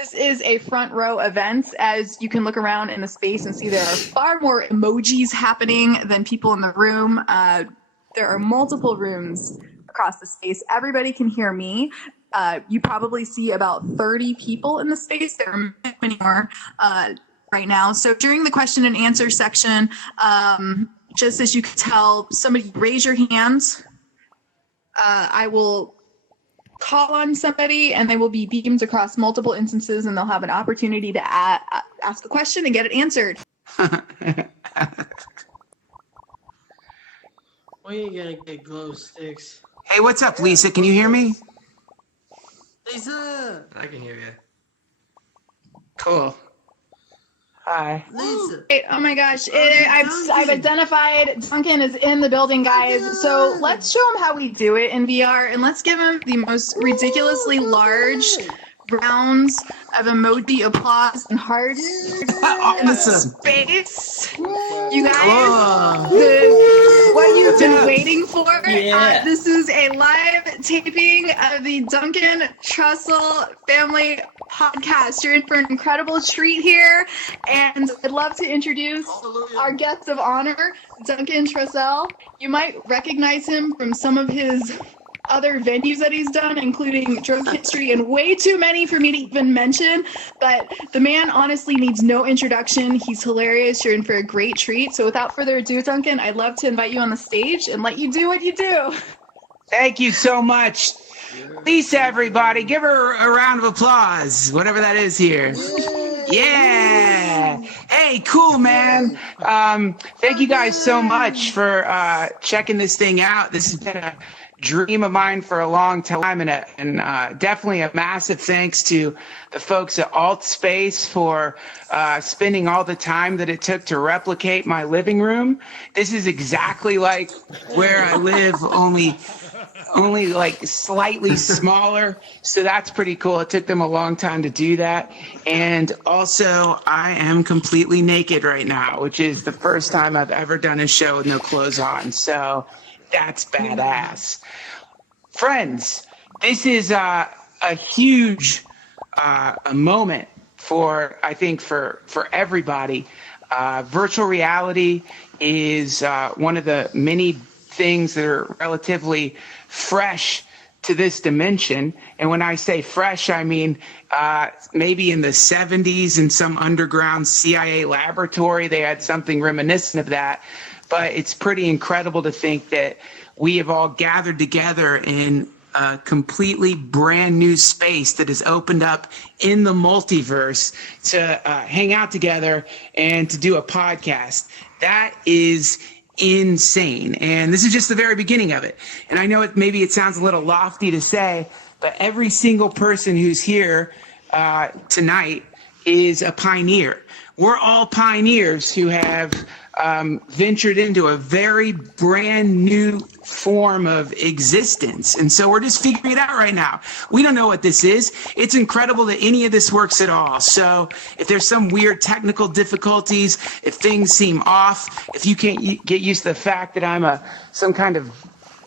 This is a front row event. As you can look around in the space and see, there are far more emojis happening than people in the room. There are multiple rooms across the space. Everybody can hear me. You probably see about 30 people in the space. There are many more right now. So during the question and answer section, just as you can tell, somebody raise your hands. I will call on somebody and they will be beamed across multiple instances and they'll have an opportunity to ask the question and get it answered. When are you gonna get glow sticks? Hey, what's up, Lisa? Can you hear me? Lisa! I can hear you. Cool. Hi. Lisa! Hey, oh my gosh, I've identified Duncan is in the building, guys. So let's show him how we do it in VR and let's give him the most ridiculously large rounds of emoji applause and hearts in the space. You guys, what you've been waiting for. Yeah. This is a live taping of the Duncan Trussell family podcast. You're in for an incredible treat here, and I'd love to introduce our guest of honor, Duncan Trussell. You might recognize him from some of his other venues that he's done, including Drunk History, and way too many for me to even mention, but the man honestly needs no introduction. He's hilarious. You're in for a great treat. So without further ado, Duncan, I'd love to invite you on the stage and let you do what you do. Thank you so much. Lisa, everybody, give her a round of applause, whatever that is here. Yeah. Hey, cool, man. Thank you guys so much for checking this thing out. This has been a dream of mine for a long time, and definitely a massive thanks to the folks at AltSpace for spending all the time that it took to replicate my living room. This is exactly like where I live, only like slightly smaller, so that's pretty cool. It took them a long time to do that. And also, I am completely naked right now, which is the first time I've ever done a show with no clothes on, so that's badass. Friends, this is a huge a moment for, I think, for everybody. Virtual reality is one of the many things that are relatively fresh to this dimension. And when I say fresh, I mean maybe in the 70s in some underground CIA laboratory, they had something reminiscent of that. But it's pretty incredible to think that we have all gathered together in a completely brand new space that has opened up in the multiverse to hang out together and to do a podcast. That is insane. And this is just the very beginning of it. And I know maybe it sounds a little lofty to say, but every single person who's here tonight is a pioneer. We're all pioneers who have ventured into a very brand new form of existence. And so we're just figuring it out right now. We don't know what this is. It's incredible that any of this works at all. So if there's some weird technical difficulties, if things seem off, if you can't get used to the fact that I'm some kind of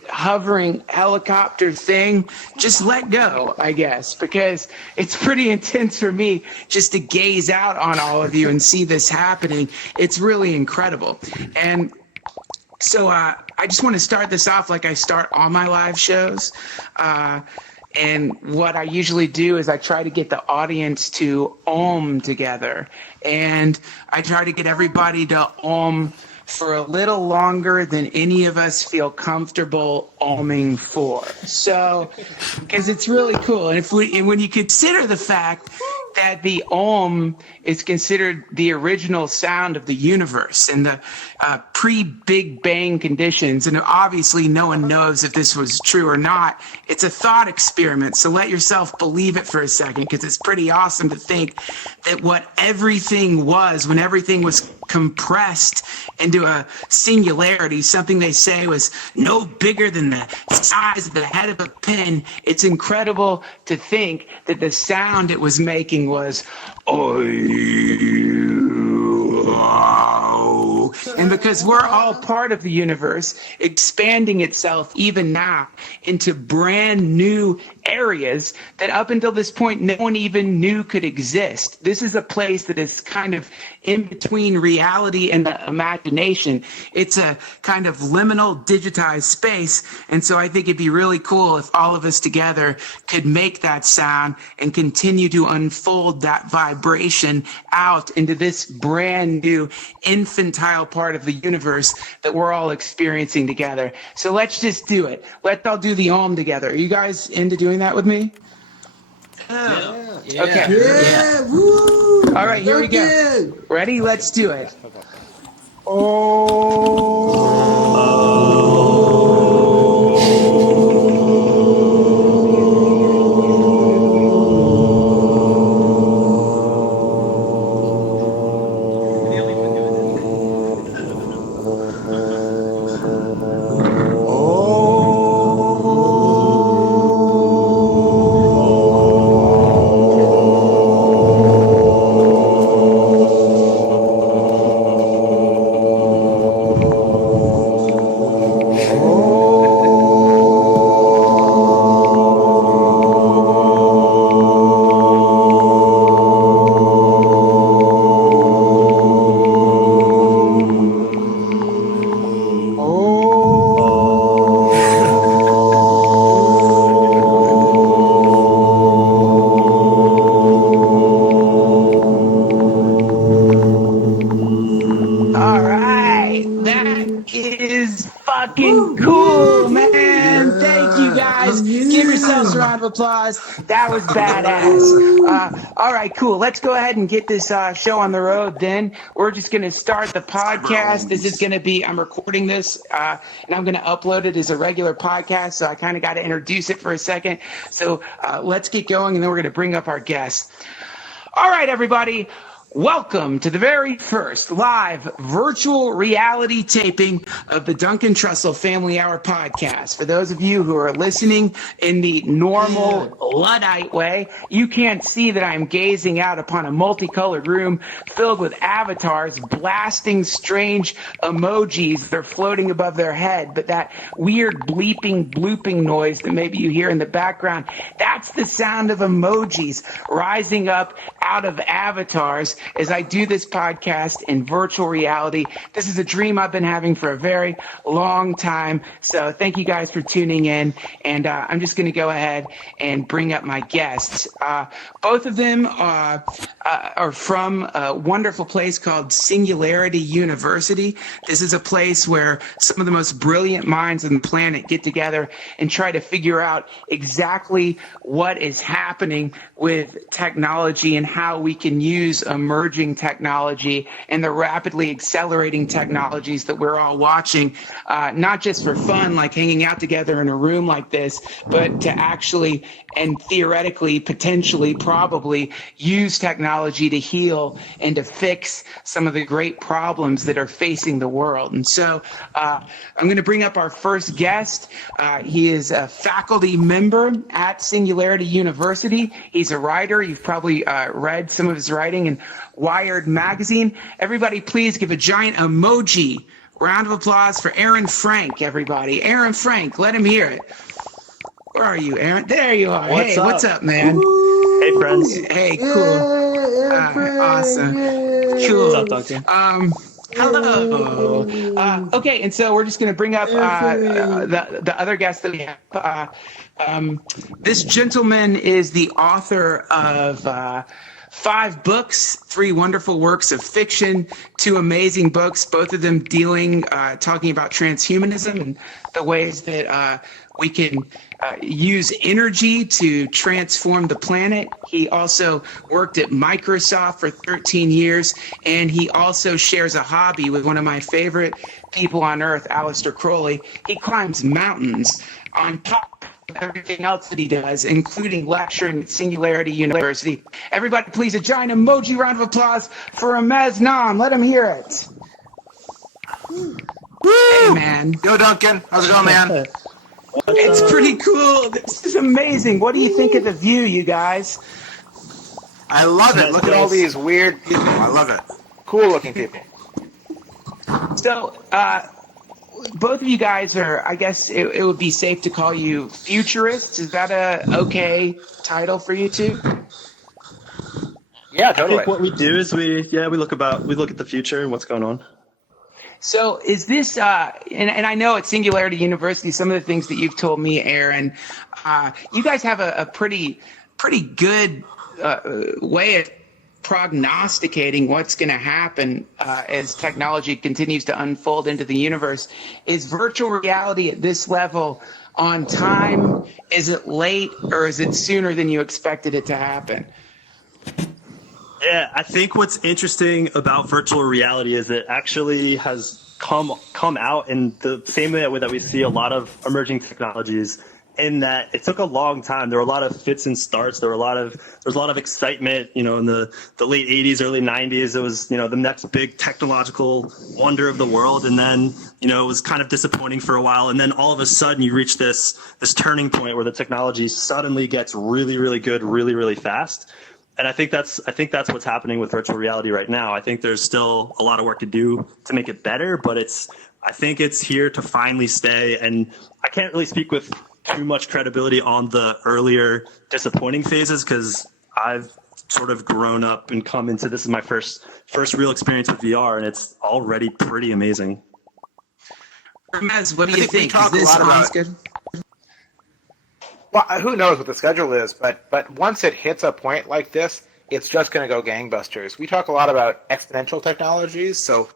hovering helicopter thing, just let go, I guess, because it's pretty intense for me just to gaze out on all of you and see this happening. It's really incredible. And so I just want to start this off like I start all my live shows. And what I usually do is I try to get the audience to Om together. And I try to get everybody to Om for a little longer than any of us feel comfortable oming for. So, because it's really cool. And when you consider the fact that the Om is considered the original sound of the universe in the pre-Big Bang conditions, and obviously no one knows if this was true or not. It's a thought experiment, so let yourself believe it for a second, because it's pretty awesome to think that what everything was, when everything was compressed into a singularity, something they say was no bigger than the size of the head of a pin. It's incredible to think that the sound it was making was and because we're all part of the universe, expanding itself even now into brand new areas that up until this point no one even knew could exist. This is a place that is kind of in between reality and the imagination. It's a kind of liminal digitized space, and so I think it'd be really cool if all of us together could make that sound and continue to unfold that vibration out into this brand new infantile part of the universe that we're all experiencing together. So let's just do it. Let's all do the Om together. Are you guys into doing that with me? Yeah. Okay. Yeah, woo! All right, here we go. Okay. Ready? Let's do it. All right, that is fucking cool, man. Thank you guys. Give yourselves a round of applause. That was badass. All right, cool. Let's go ahead and get this show on the road then. We're just going to start the podcast. This is going to be, I'm recording this and I'm going to upload it as a regular podcast. So I kind of got to introduce it for a second. So let's get going and then we're going to bring up our guests. All right, everybody. Welcome to the very first live virtual reality taping of the Duncan Trussell Family Hour podcast. For those of you who are listening in the normal Luddite way, you can't see that I'm gazing out upon a multicolored room filled with avatars blasting strange emojis that are floating above their head, but that weird bleeping, blooping noise that maybe you hear in the background, that's the sound of emojis rising up out of avatars as I do this podcast in virtual reality. This is a dream I've been having for a very long time. So thank you guys for tuning in. And I'm just going to go ahead and bring up my guests. Both of them are from a wonderful place called Singularity University. This is a place where some of the most brilliant minds on the planet get together and try to figure out exactly what is happening with technology and how we can use emerging technology and the rapidly accelerating technologies that we're all watching, not just for fun, like hanging out together in a room like this, but to actually and theoretically, potentially, probably use technology to heal and to fix some of the great problems that are facing the world. And so I'm going to bring up our first guest. He is a faculty member at Singularity University. He's a writer. You've probably read some of his writing in Wired magazine. Everybody, please give a giant emoji. Round of applause for Aaron Frank, everybody. Aaron Frank, let him hear it. Where are you, Aaron? There you are. What's up, man? Hey, friends. Hey, cool. Awesome. Cool. What's up, Duncan? Hello. Okay, and so we're just going to bring up the other guest that we have. This gentleman is the author of 5 books, 3 wonderful works of fiction, 2 amazing books, both of them talking about transhumanism and the ways that we can use energy to transform the planet. He also worked at Microsoft for 13 years, and he also shares a hobby with one of my favorite people on earth, Aleister Crowley. He climbs mountains on top of everything else that he does, including lecturing at Singularity University. Everybody, please, a giant emoji round of applause for Ramez Naam. Let him hear it. Woo! Hey, man. Yo, Duncan. How's it going, man? It's pretty cool. This is amazing. What do you think of the view, you guys? I love it. Look at all these weird people. I love it. Cool looking people. So, both of you guys are, I guess it would be safe to call you futurists. Is that a okay title for you two? Yeah, I totally. think what we do is we look at the future and what's going on. So is this, and I know at Singularity University, some of the things that you've told me, Aaron, you guys have a pretty good way of prognosticating what's going to happen as technology continues to unfold into the universe. Is virtual reality at this level on time? Is it late, or is it sooner than you expected it to happen? Yeah, I think what's interesting about virtual reality is it actually has come out in the same way that we see a lot of emerging technologies, in that it took a long time. There were a lot of fits and starts. There was a lot of excitement, in the late 80s, early 90s. It was, the next big technological wonder of the world. And then, it was kind of disappointing for a while. And then all of a sudden you reach this turning point where the technology suddenly gets really, really good, really, really fast. And I think that's what's happening with virtual reality right now. I think there's still a lot of work to do to make it better, but I think it's here to finally stay. And I can't really speak with too much credibility on the earlier disappointing phases, because I've sort of grown up and come into this is my first real experience with VR, and it's already pretty amazing. Ramez, what do you think? Is this on schedule? Well, who knows what the schedule is, but once it hits a point like this, it's just going to go gangbusters. We talk a lot about exponential technologies, so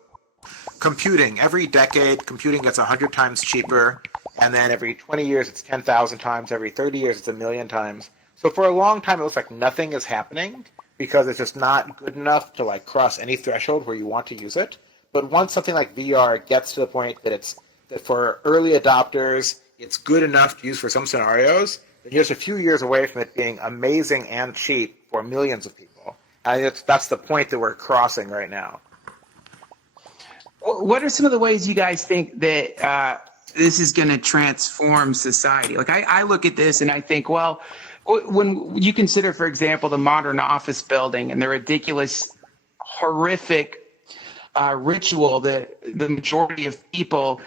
computing. Every decade, computing gets 100 times cheaper, and then every 20 years, it's 10,000 times. Every 30 years, it's 1,000,000 times. So for a long time, it looks like nothing is happening because it's just not good enough to cross any threshold where you want to use it. But once something like VR gets to the point that that for early adopters, it's good enough to use for some scenarios, then you're just a few years away from it being amazing and cheap for millions of people. And that's the point that we're crossing right now. What are some of the ways you guys think that this is going to transform society? I look at this and I think, well, when you consider, for example, the modern office building and the ridiculous, horrific ritual that the majority of people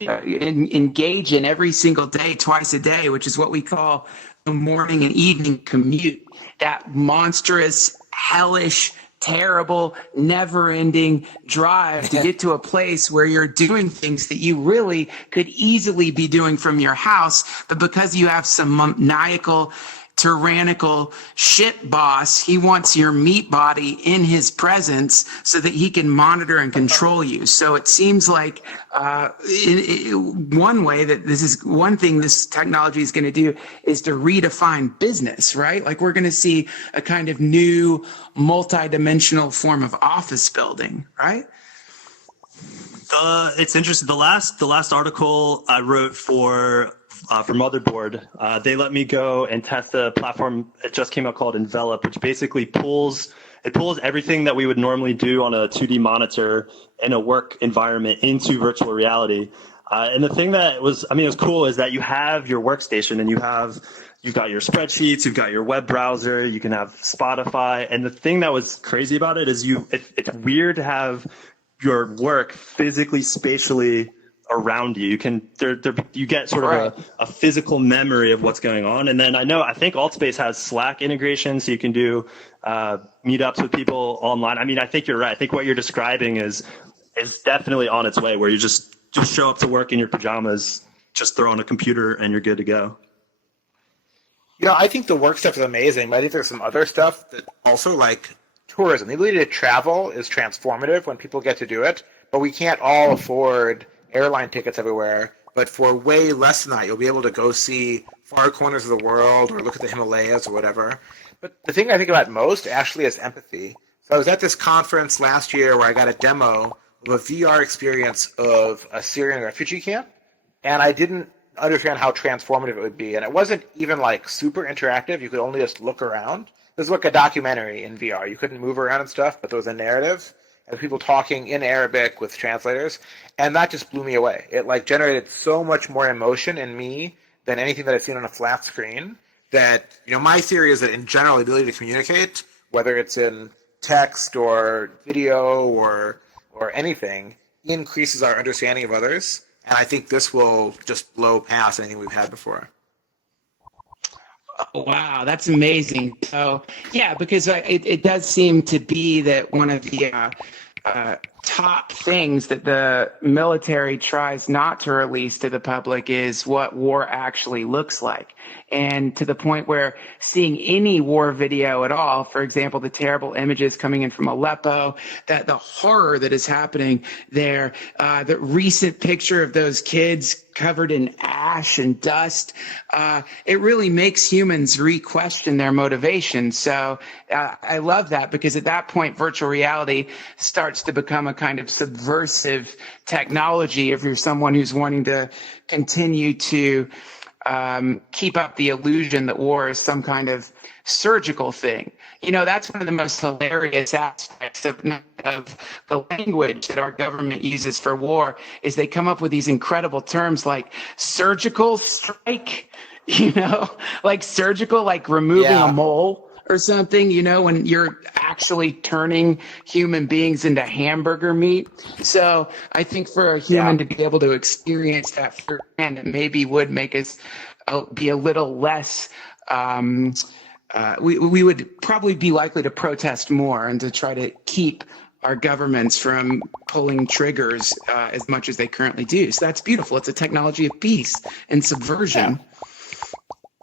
engage in every single day, twice a day, which is what we call the morning and evening commute, that monstrous, hellish, terrible, never-ending drive to get to a place where you're doing things that you really could easily be doing from your house, but because you have some maniacal, tyrannical shit boss, he wants your meat body in his presence so that he can monitor and control you. So it seems like one way that this is one thing this technology is going to do is to redefine business, right? We're going to see a kind of new multi-dimensional form of office building, right? It's interesting. The last article I wrote for Motherboard, they let me go and test a platform that just came out called Envelop, which basically pulls everything that we would normally do on a 2D monitor in a work environment into virtual reality. And the thing that was cool is that you have your workstation and you've got your spreadsheets, you've got your web browser, you can have Spotify. And the thing that was crazy about it is it's weird to have your work physically, spatially around you. You get sort of a physical memory of what's going on. And then I think AltSpace has Slack integration, so you can do meetups with people online. I think you're right. I think what you're describing is definitely on its way, where you just show up to work in your pajamas, just throw on a computer, and you're good to go. I think the work stuff is amazing, but I think there's some other stuff that also, like tourism. The ability to travel is transformative when people get to do it, but we can't all afford airline tickets everywhere. But for way less than that, you'll be able to go see far corners of the world or look at the Himalayas or whatever. But the thing I think about most actually is empathy. So I was at this conference last year where I got a demo of a VR experience of a Syrian refugee camp, and I didn't understand how transformative it would be. And it wasn't even super interactive. You could only just look around. It was like a documentary in VR. You couldn't move around and stuff, but there was a narrative and people talking in Arabic with translators, and that just blew me away. It generated so much more emotion in me than anything that I've seen on a flat screen. That my theory is that in general, the ability to communicate, whether it's in text or video or anything, increases our understanding of others. And I think this will just blow past anything we've had before. Oh, wow, that's amazing. So, yeah, because it does seem to be that one of the top things that the military tries not to release to the public is what war actually looks like. And to the point where seeing any war video at all, for example, the terrible images coming in from Aleppo, that the horror that is happening there, the recent picture of those kids covered in ash and dust, it really makes humans re-question their motivation. So I love that, because at that point, virtual reality starts to become a kind of subversive technology if you're someone who's wanting to continue to keep up the illusion that war is some kind of surgical thing. You know, that's one of the most hilarious aspects of the language that our government uses for war, is they come up with these incredible terms like surgical strike, you know, like surgical, like removing a mole or something, you know, when you're actually turning human beings into hamburger meat. So I think for a human to be able to experience that firsthand, it maybe would make us be a little less, we would probably be likely to protest more and to try to keep our governments from pulling triggers as much as they currently do. So that's beautiful. It's a technology of peace and subversion.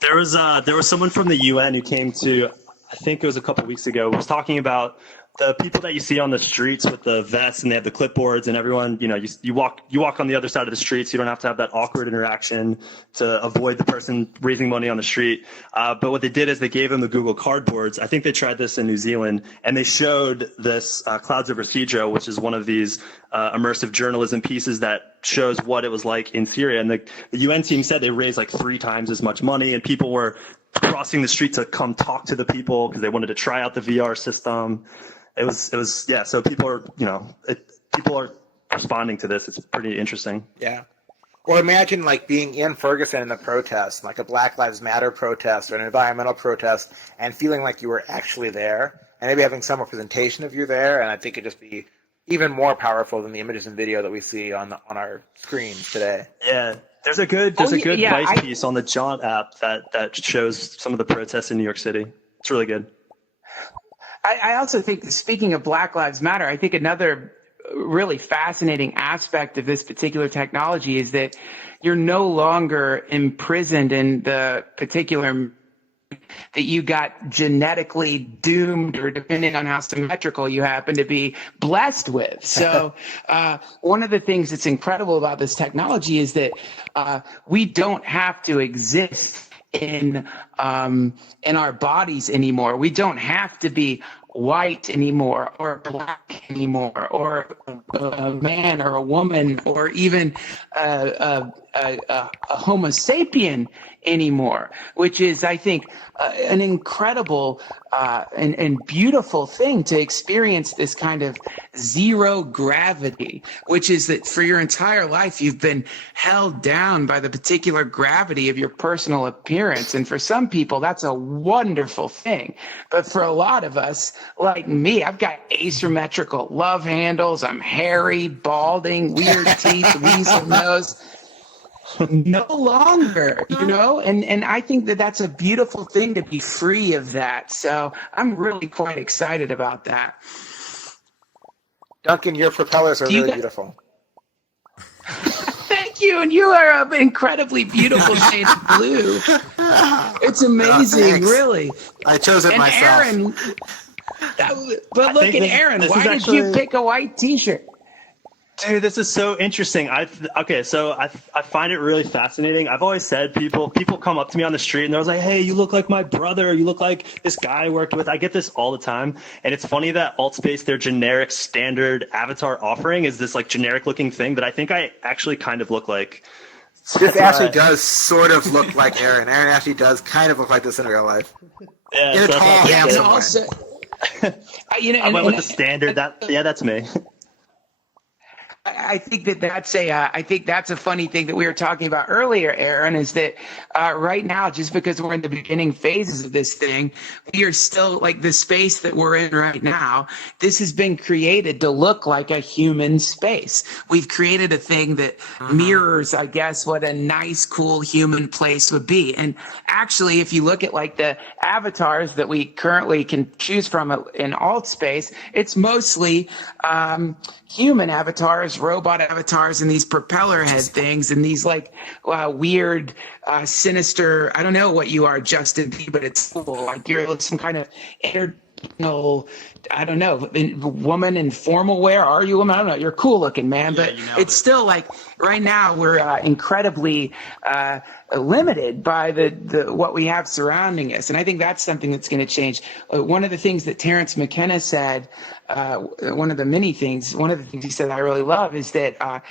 There was someone from the UN who came to, I think it was a couple weeks ago, was talking about the people that you see on the streets with the vests and they have the clipboards, and everyone, you know, you walk on the other side of the street, so you don't have to have that awkward interaction to avoid the person raising money on the street. But what they did is they gave them the Google Cardboards. I think they tried this in New Zealand, and they showed this Clouds Over Cedro, which is one of these immersive journalism pieces that shows what it was like in Syria. And the UN team said they raised like 3 times as much money, and people were crossing the street to come talk to the people because they wanted to try out the VR system. It was yeah. So people are, you know, people are responding to this. It's pretty interesting. Yeah. Or imagine like being in Ferguson in a protest, like a Black Lives Matter protest or an environmental protest, and feeling like you were actually there, and maybe having some representation of you there. And I think it'd just be even more powerful than the images and video that we see on our screens today. Yeah. There's a good Vice piece on the Jaunt app that shows some of the protests in New York City. It's really good. I also think, speaking of Black Lives Matter, I think another really fascinating aspect of this particular technology is that you're no longer imprisoned in the particular that you got genetically doomed, or depending on how symmetrical you happen to be, blessed with. So one of the things that's incredible about this technology is that we don't have to exist in our bodies anymore. We don't have to be white anymore, or black anymore, or a man or a woman, or even a Homo sapien anymore, which is, I think, an incredible and beautiful thing to experience this kind of zero gravity, which is that for your entire life you've been held down by the particular gravity of your personal appearance. And for some people, that's a wonderful thing. But for a lot of us, like me, I've got asymmetrical love handles, I'm hairy, balding, weird teeth, weasel nose. No longer, you know, and I think that that's a beautiful thing to be free of that. So I'm really quite excited about that. Duncan, your propellers are really beautiful. Thank you, and you are an incredibly beautiful shade of blue. It's amazing, really. I chose it myself. Aaron, but look at Aaron. Why did you pick a white T-shirt? Dude, this is so interesting. I find it really fascinating. I've always said people come up to me on the street and they're like, "Hey, you look like my brother. You look like this guy I worked with." I get this all the time, and it's funny that Altspace, their generic standard avatar offering, is this like generic looking thing that I think I actually kind of look like. This actually does sort of look like Aaron. Aaron actually does kind of look like this in real life. Yeah, in a tall, handsome way. Also, I went with the standard. That's me. I think I think that's a funny thing that we were talking about earlier, Aaron, is that right now, just because we're in the beginning phases of this thing, we are still like the space that we're in right now. This has been created to look like a human space. We've created a thing that mirrors, I guess, what a nice, cool human place would be. And actually, if you look at like the avatars that we currently can choose from in alt space, it's mostly human avatars, robot avatars, and these propeller head things, and these like weird, sinister. I don't know what you are, Justin B, but it's cool. Like you're some kind of interdimensional, I don't know, woman in formal wear. Are you a woman? I don't know. You're cool looking, man. Yeah, but it's still like right now we're incredibly limited by the what we have surrounding us, and I think that's something that's going to change. One of the things that Terence McKenna said, one of the things he said I really love is that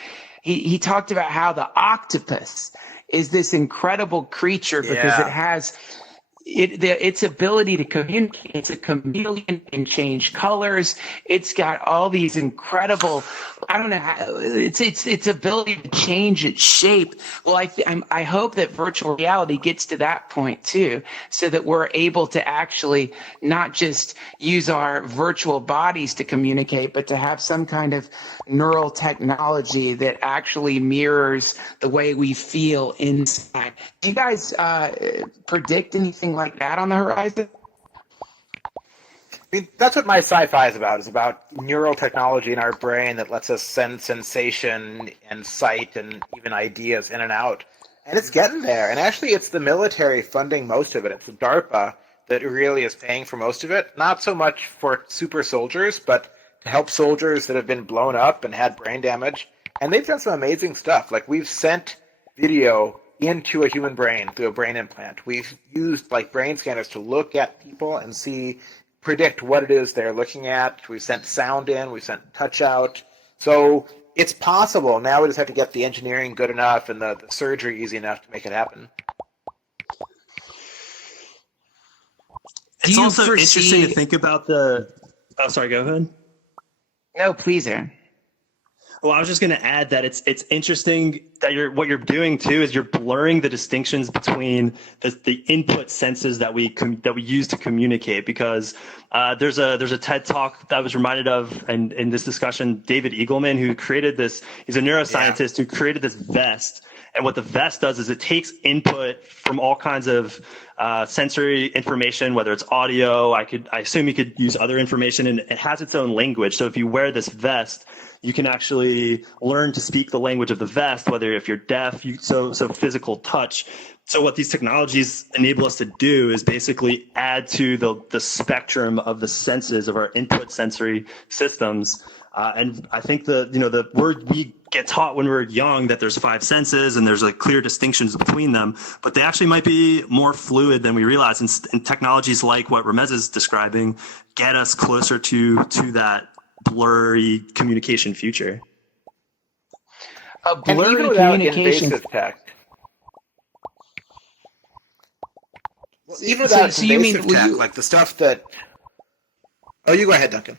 he talked about how the octopus is this incredible creature because it has its ability to communicate. It's a chameleon and change colors. It's got all these incredible, I don't know, its ability to change its shape. Well, I hope that virtual reality gets to that point too, so that we're able to actually not just use our virtual bodies to communicate, but to have some kind of neural technology that actually mirrors the way we feel inside. Do you guys predict anything like that on the horizon? I mean, that's what my sci-fi is about neural technology in our brain that lets us send sensation and sight and even ideas in and out. And it's getting there. And actually, it's the military funding most of it. It's DARPA that really is paying for most of it. Not so much for super soldiers, but to help soldiers that have been blown up and had brain damage. And they've done some amazing stuff. Like, we've sent video into a human brain through a brain implant. We've used like brain scanners to look at people and predict what it is they're looking at. We've sent sound in, we've sent touch out. So it's possible. Now we just have to get the engineering good enough and the surgery easy enough to make it happen. It's also interesting to think about oh, sorry, go ahead. No, please, Aaron. Well, I was just going to add that it's interesting that what you're doing too is you're blurring the distinctions between the input senses that we use to communicate. Because there's a TED talk that I was reminded of in this discussion. David Eagleman, who created this, he's a neuroscientist who created this vest. And what the vest does is it takes input from all kinds of sensory information, whether it's audio. I assume you could use other information, and it has its own language. So if you wear this vest, you can actually learn to speak the language of the vest, whether if you're deaf, so physical touch. So what these technologies enable us to do is basically add to the spectrum of the senses of our input sensory systems. And I think the word we get taught when we're young that there's 5 senses and there's like clear distinctions between them, but they actually might be more fluid than we realize. And technologies like what Ramez is describing get us closer to that blurry communication future. A blurry and even without communication invasive tech. Well, even without invasive tech, like the stuff that. Oh, you go ahead, Duncan.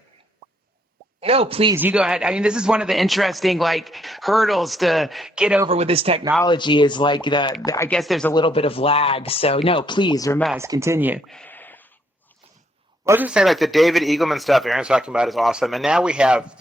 No, please, you go ahead. I mean, this is one of the interesting like hurdles to get over with this technology is like I guess there's a little bit of lag. So no, please, Ramez, continue. Well, I was just saying, like, the David Eagleman stuff Aaron's talking about is awesome. And now we have,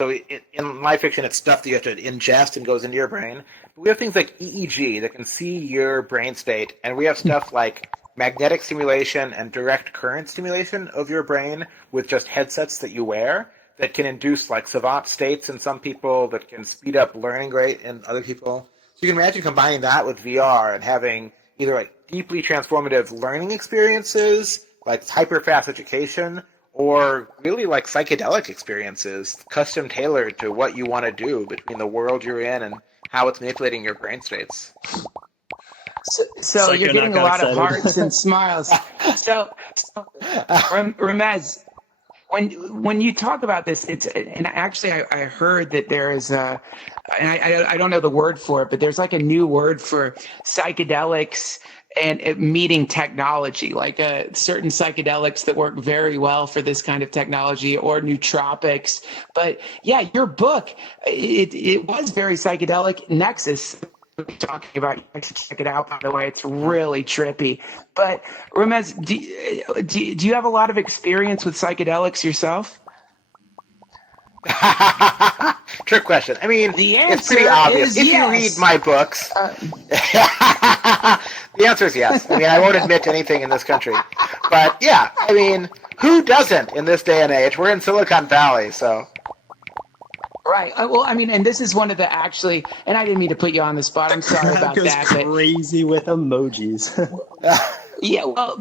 in my fiction, it's stuff that you have to ingest and goes into your brain. But we have things like EEG that can see your brain state. And we have stuff like magnetic stimulation and direct current stimulation of your brain with just headsets that you wear that can induce, like, savant states in some people, that can speed up learning rate in other people. So you can imagine combining that with VR and having either, like, deeply transformative learning experiences, like hyper-fast education, or really like psychedelic experiences, custom tailored to what you want to do between the world you're in and how it's manipulating your brain states. So you're getting a lot of hearts and smiles. So Ramez, when you talk about this, and actually I heard that there is and I don't know the word for it, but there's like a new word for psychedelics meeting technology, like certain psychedelics that work very well for this kind of technology, or nootropics. But yeah, your book, it was very psychedelic. Nexus, talking about, you should check it out, by the way. It's really trippy. But Ramez, do you have a lot of experience with psychedelics yourself? Trick question. I mean, The it's pretty answer obvious. is If you yes. read my books, the answer is yes. I mean, I won't admit to anything in this country. But yeah, I mean, who doesn't in this day and age? We're in Silicon Valley, so. Right. Well, I mean, and this is one of the and I didn't mean to put you on the spot. I'm sorry about goes that. But crazy with emojis. yeah, well,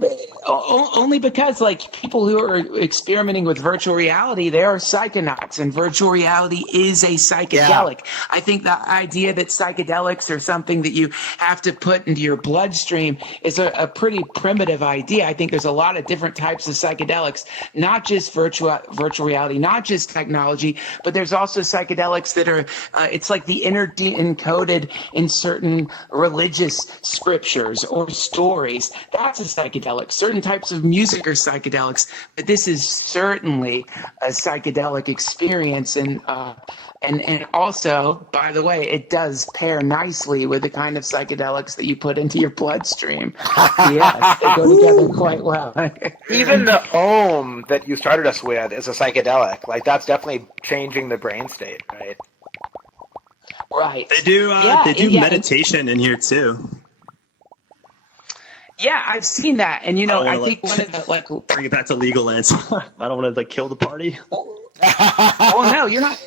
only because like people who are experimenting with virtual reality, they are psychonauts, and virtual reality is a psychedelic. Yeah. I think the idea that psychedelics are something that you have to put into your bloodstream is a pretty primitive idea. I think there's a lot of different types of psychedelics, not just virtual reality, not just technology, but there's also psychedelics that are, it's like the inner encoded in certain religious scriptures or stories. That's a psychedelic. Certain types of music are psychedelics, but this is certainly a psychedelic experience. And also, by the way, it does pair nicely with the kind of psychedelics that you put into your bloodstream. Yes, they go together quite well. Even the Om that you started us with is a psychedelic. Like, that's definitely changing the brain state, right? Right. They do meditation in here too. Yeah, I've seen that, and I think one of the bring it back to legal lands. I don't want to kill the party. Oh no, you're not.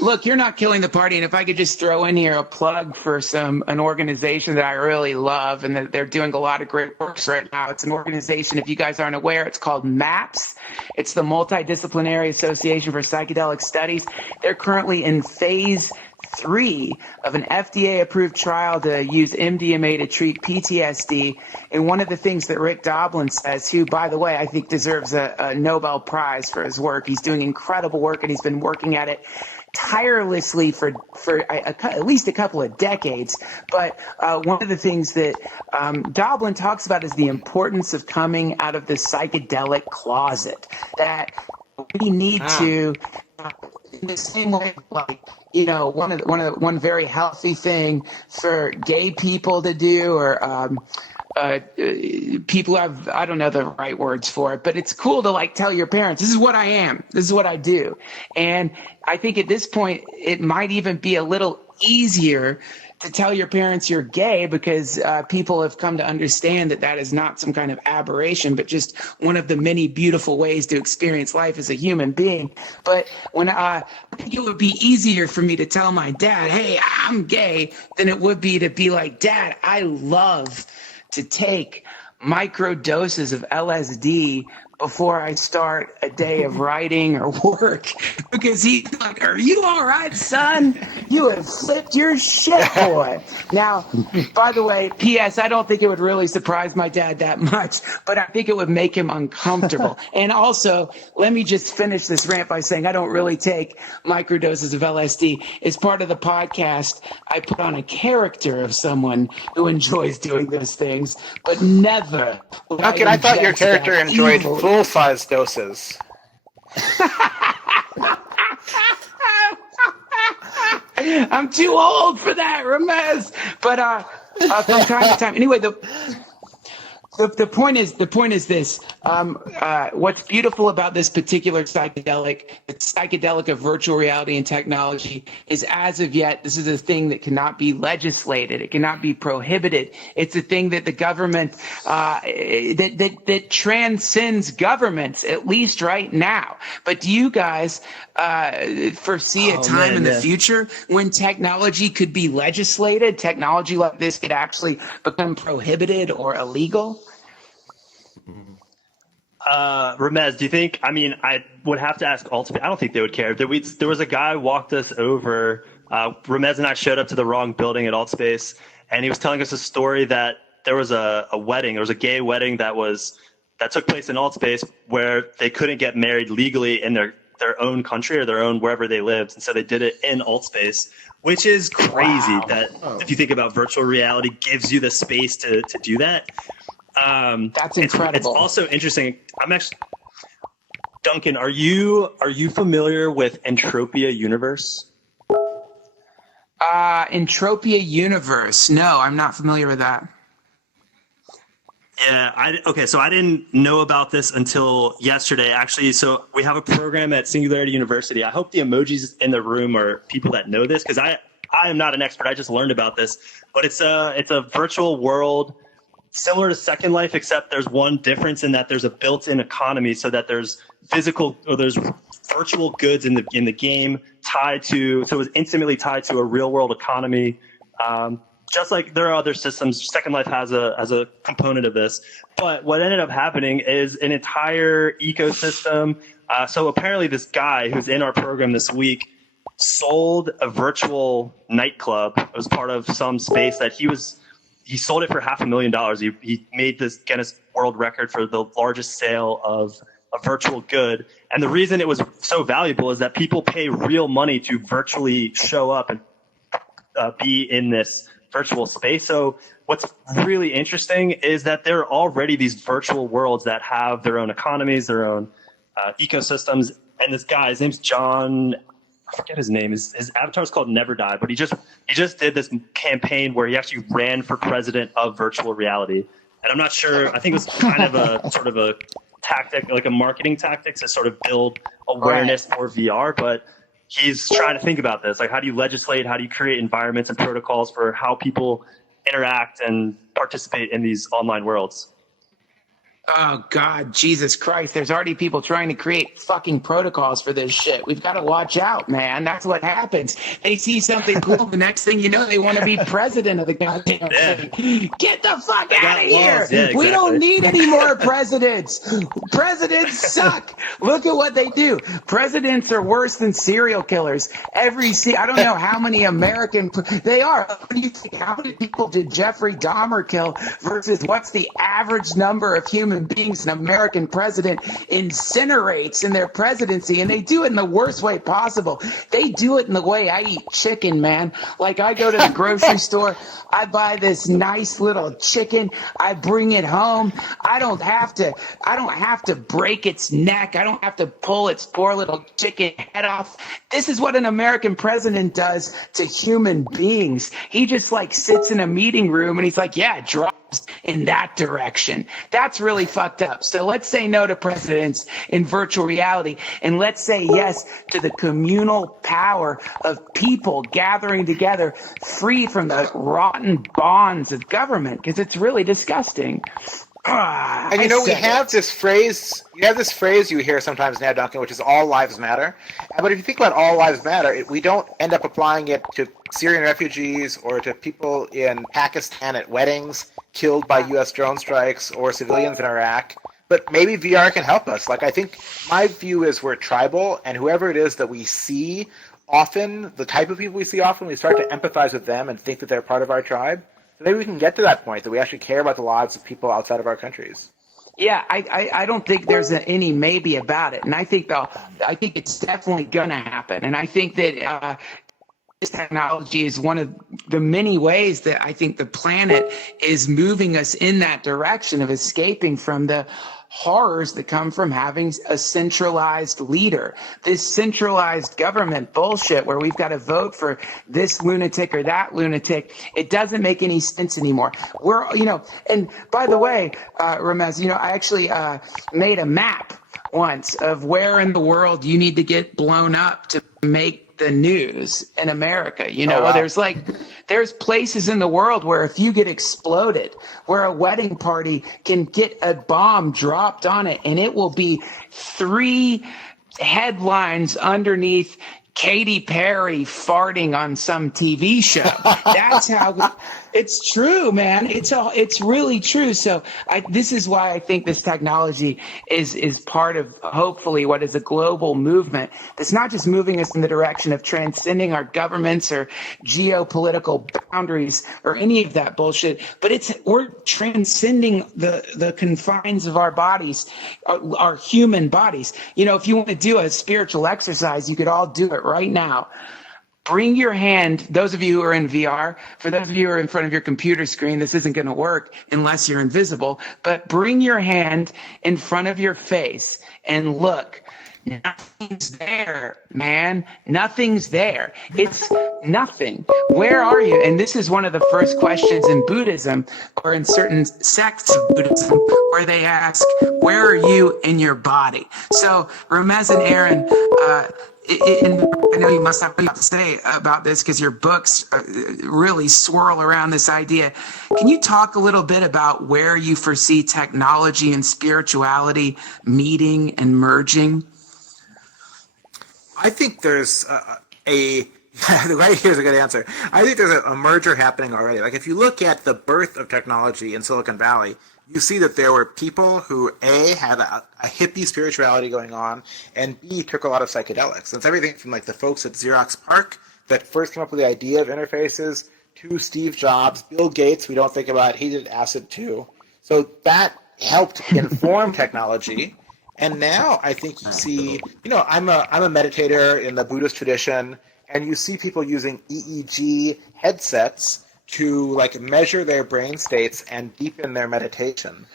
Look, you're not killing the party. And if I could just throw in here a plug for an organization that I really love, and that they're doing a lot of great works right now. It's an organization, if you guys aren't aware, it's called MAPS. It's the Multidisciplinary Association for Psychedelic Studies. They're currently in phase 3 of an FDA-approved trial to use MDMA to treat PTSD. And one of the things that Rick Doblin says, who, by the way, I think deserves a Nobel Prize for his work. He's doing incredible work, and he's been working at it tirelessly for at least a couple of decades. But one of the things that Doblin talks about is the importance of coming out of the psychedelic closet, that we need to, in the same way, like, one very healthy thing for gay people to do, or people have, I don't know the right words for it, but it's cool to like tell your parents, this is what I am, this is what I do. And I think at this point, it might even be a little easier to tell your parents you're gay, because people have come to understand that is not some kind of aberration, but just one of the many beautiful ways to experience life as a human being. But when I think it would be easier for me to tell my dad, hey, I'm gay, than it would be to be like, Dad, I love to take micro doses of LSD before I start a day of writing or work, because he's like, are you all right, son? You have flipped your shit, boy. Now, by the way, P.S., I don't think it would really surprise my dad that much, but I think it would make him uncomfortable. And also, let me just finish this rant by saying I don't really take microdoses of LSD. As part of the podcast, I put on a character of someone who enjoys doing those things, but never. Duncan, I thought your character enjoyed full-size doses. I'm too old for that, Ramez. But from time to time, anyway, the point is this. What's beautiful about this particular psychedelic, the psychedelic of virtual reality and technology, is as of yet, this is a thing that cannot be legislated. It cannot be prohibited. It's a thing that the government, that transcends governments, at least right now. But do you guys foresee a time in the future when technology could be legislated? Technology like this could actually become prohibited or illegal? Ramez, do you think, I would have to ask Ultimate, I don't think they would care. There was a guy walked us over, Ramez and I showed up to the wrong building at Altspace, and he was telling us a story that there was a wedding, there was a gay wedding that took place in Altspace where they couldn't get married legally in their their own country or their own wherever they lived. And so they did it in alt space, which is crazy that if you think about virtual reality gives you the space to do that. That's incredible. It's also interesting. Duncan, are you familiar with Entropia Universe? Entropia Universe. No, I'm not familiar with that. Yeah, so I didn't know about this until yesterday, actually. So we have a program at Singularity University. I hope the emojis in the room are people that know this, because I am not an expert. I just learned about this. But it's a virtual world similar to Second Life, except there's one difference in that there's a built-in economy, so that there's there's virtual goods in the game so it's intimately tied to a real-world economy. Just like there are other systems, Second Life has a component of this. But what ended up happening is an entire ecosystem. So apparently this guy who's in our program this week sold a virtual nightclub. It was part of some space that he sold it for $500,000. He made this Guinness World Record for the largest sale of a virtual good. And the reason it was so valuable is that people pay real money to virtually show up and be in this virtual space. So what's really interesting is that there are already these virtual worlds that have their own economies, their own ecosystems. And this guy, his name's John, I forget his name. His avatar is called Never Die, but he just did this campaign where he actually ran for president of virtual reality. And I'm not sure, I think it was kind of a sort of a tactic, like a marketing tactic to sort of build awareness for VR, but he's trying to think about this. Like, how do you legislate? How do you create environments and protocols for how people interact and participate in these online worlds? Oh, God, Jesus Christ. There's already people trying to create fucking protocols for this shit. We've got to watch out, man. That's what happens. They see something cool. The next thing you know, they want to be president of the goddamn thing. Get the fuck out of here. Yeah, exactly. We don't need any more presidents. Presidents suck. Look at what they do. Presidents are worse than serial killers. I don't know how many they are. When you think, how many people did Jeffrey Dahmer kill versus what's the average number of human beings an American president incinerates in their presidency? And they do it in the worst way possible. They do it in the way I eat chicken, man. Like, I go to the grocery store, I buy this nice little chicken, I bring it home. I don't have to break its neck. I don't have to pull its poor little chicken head off. This is what an American president does to human beings. He just sits in a meeting room and he's like, yeah, drops in that direction. That's really fucked up. So let's say no to presidents in virtual reality, and let's say yes to the communal power of people gathering together, free from the rotten bonds of government, because it's really disgusting. And we have this phrase. You have this phrase you hear sometimes now, Duncan, which is "all lives matter." But if you think about "all lives matter," we don't end up applying it to Syrian refugees or to people in Pakistan at weddings killed by U.S. drone strikes or civilians in Iraq. But maybe VR can help us. I think my view is we're tribal, and whoever it is that we see often, the type of people we see often, we start to empathize with them and think that they're part of our tribe. So maybe we can get to that point, that we actually care about the lives of people outside of our countries. Yeah, I don't think there's any maybe about it. And I think it's definitely going to happen. And I think that this technology is one of the many ways that I think the planet is moving us in that direction of escaping from the horrors that come from having a centralized leader. This centralized government bullshit where we've got to vote for this lunatic or that lunatic, it doesn't make any sense anymore. And by the way, Ramez, I actually made a map once of where in the world you need to get blown up to make the news in America. Wow. There's places in the world where if you get exploded, where a wedding party can get a bomb dropped on it, and it will be 3 headlines underneath Katy Perry farting on some TV show. It's true, man. It's really true. So this is why I think this technology is part of hopefully what is a global movement that's not just moving us in the direction of transcending our governments or geopolitical boundaries or any of that bullshit, but we're transcending the confines of our bodies, our human bodies. You know, if you want to do a spiritual exercise, you could all do it right now. Bring your hand, those of you who are in VR, for those of you who are in front of your computer screen, this isn't going to work unless you're invisible, but bring your hand in front of your face and look. Nothing's there, man. Nothing's there. It's nothing. Where are you? And this is one of the first questions in Buddhism, or in certain sects of Buddhism, where they ask, where are you in your body? So Ramez and Aaron, and I know you must have a lot to say about this because your books really swirl around this idea. Can you talk a little bit about where you foresee technology and spirituality meeting and merging? I think there's right here's a good answer. I think there's a merger happening already. Like if you look at the birth of technology in Silicon Valley, you see that there were people who A, had a hippie spirituality going on, and B, took a lot of psychedelics. It's everything from like the folks at Xerox PARC that first came up with the idea of interfaces to Steve Jobs, Bill Gates, we don't think about, he did acid too. So that helped inform technology. And now I think you see, you know, I'm a meditator in the Buddhist tradition, and you see people using EEG headsets to like measure their brain states and deepen their meditation.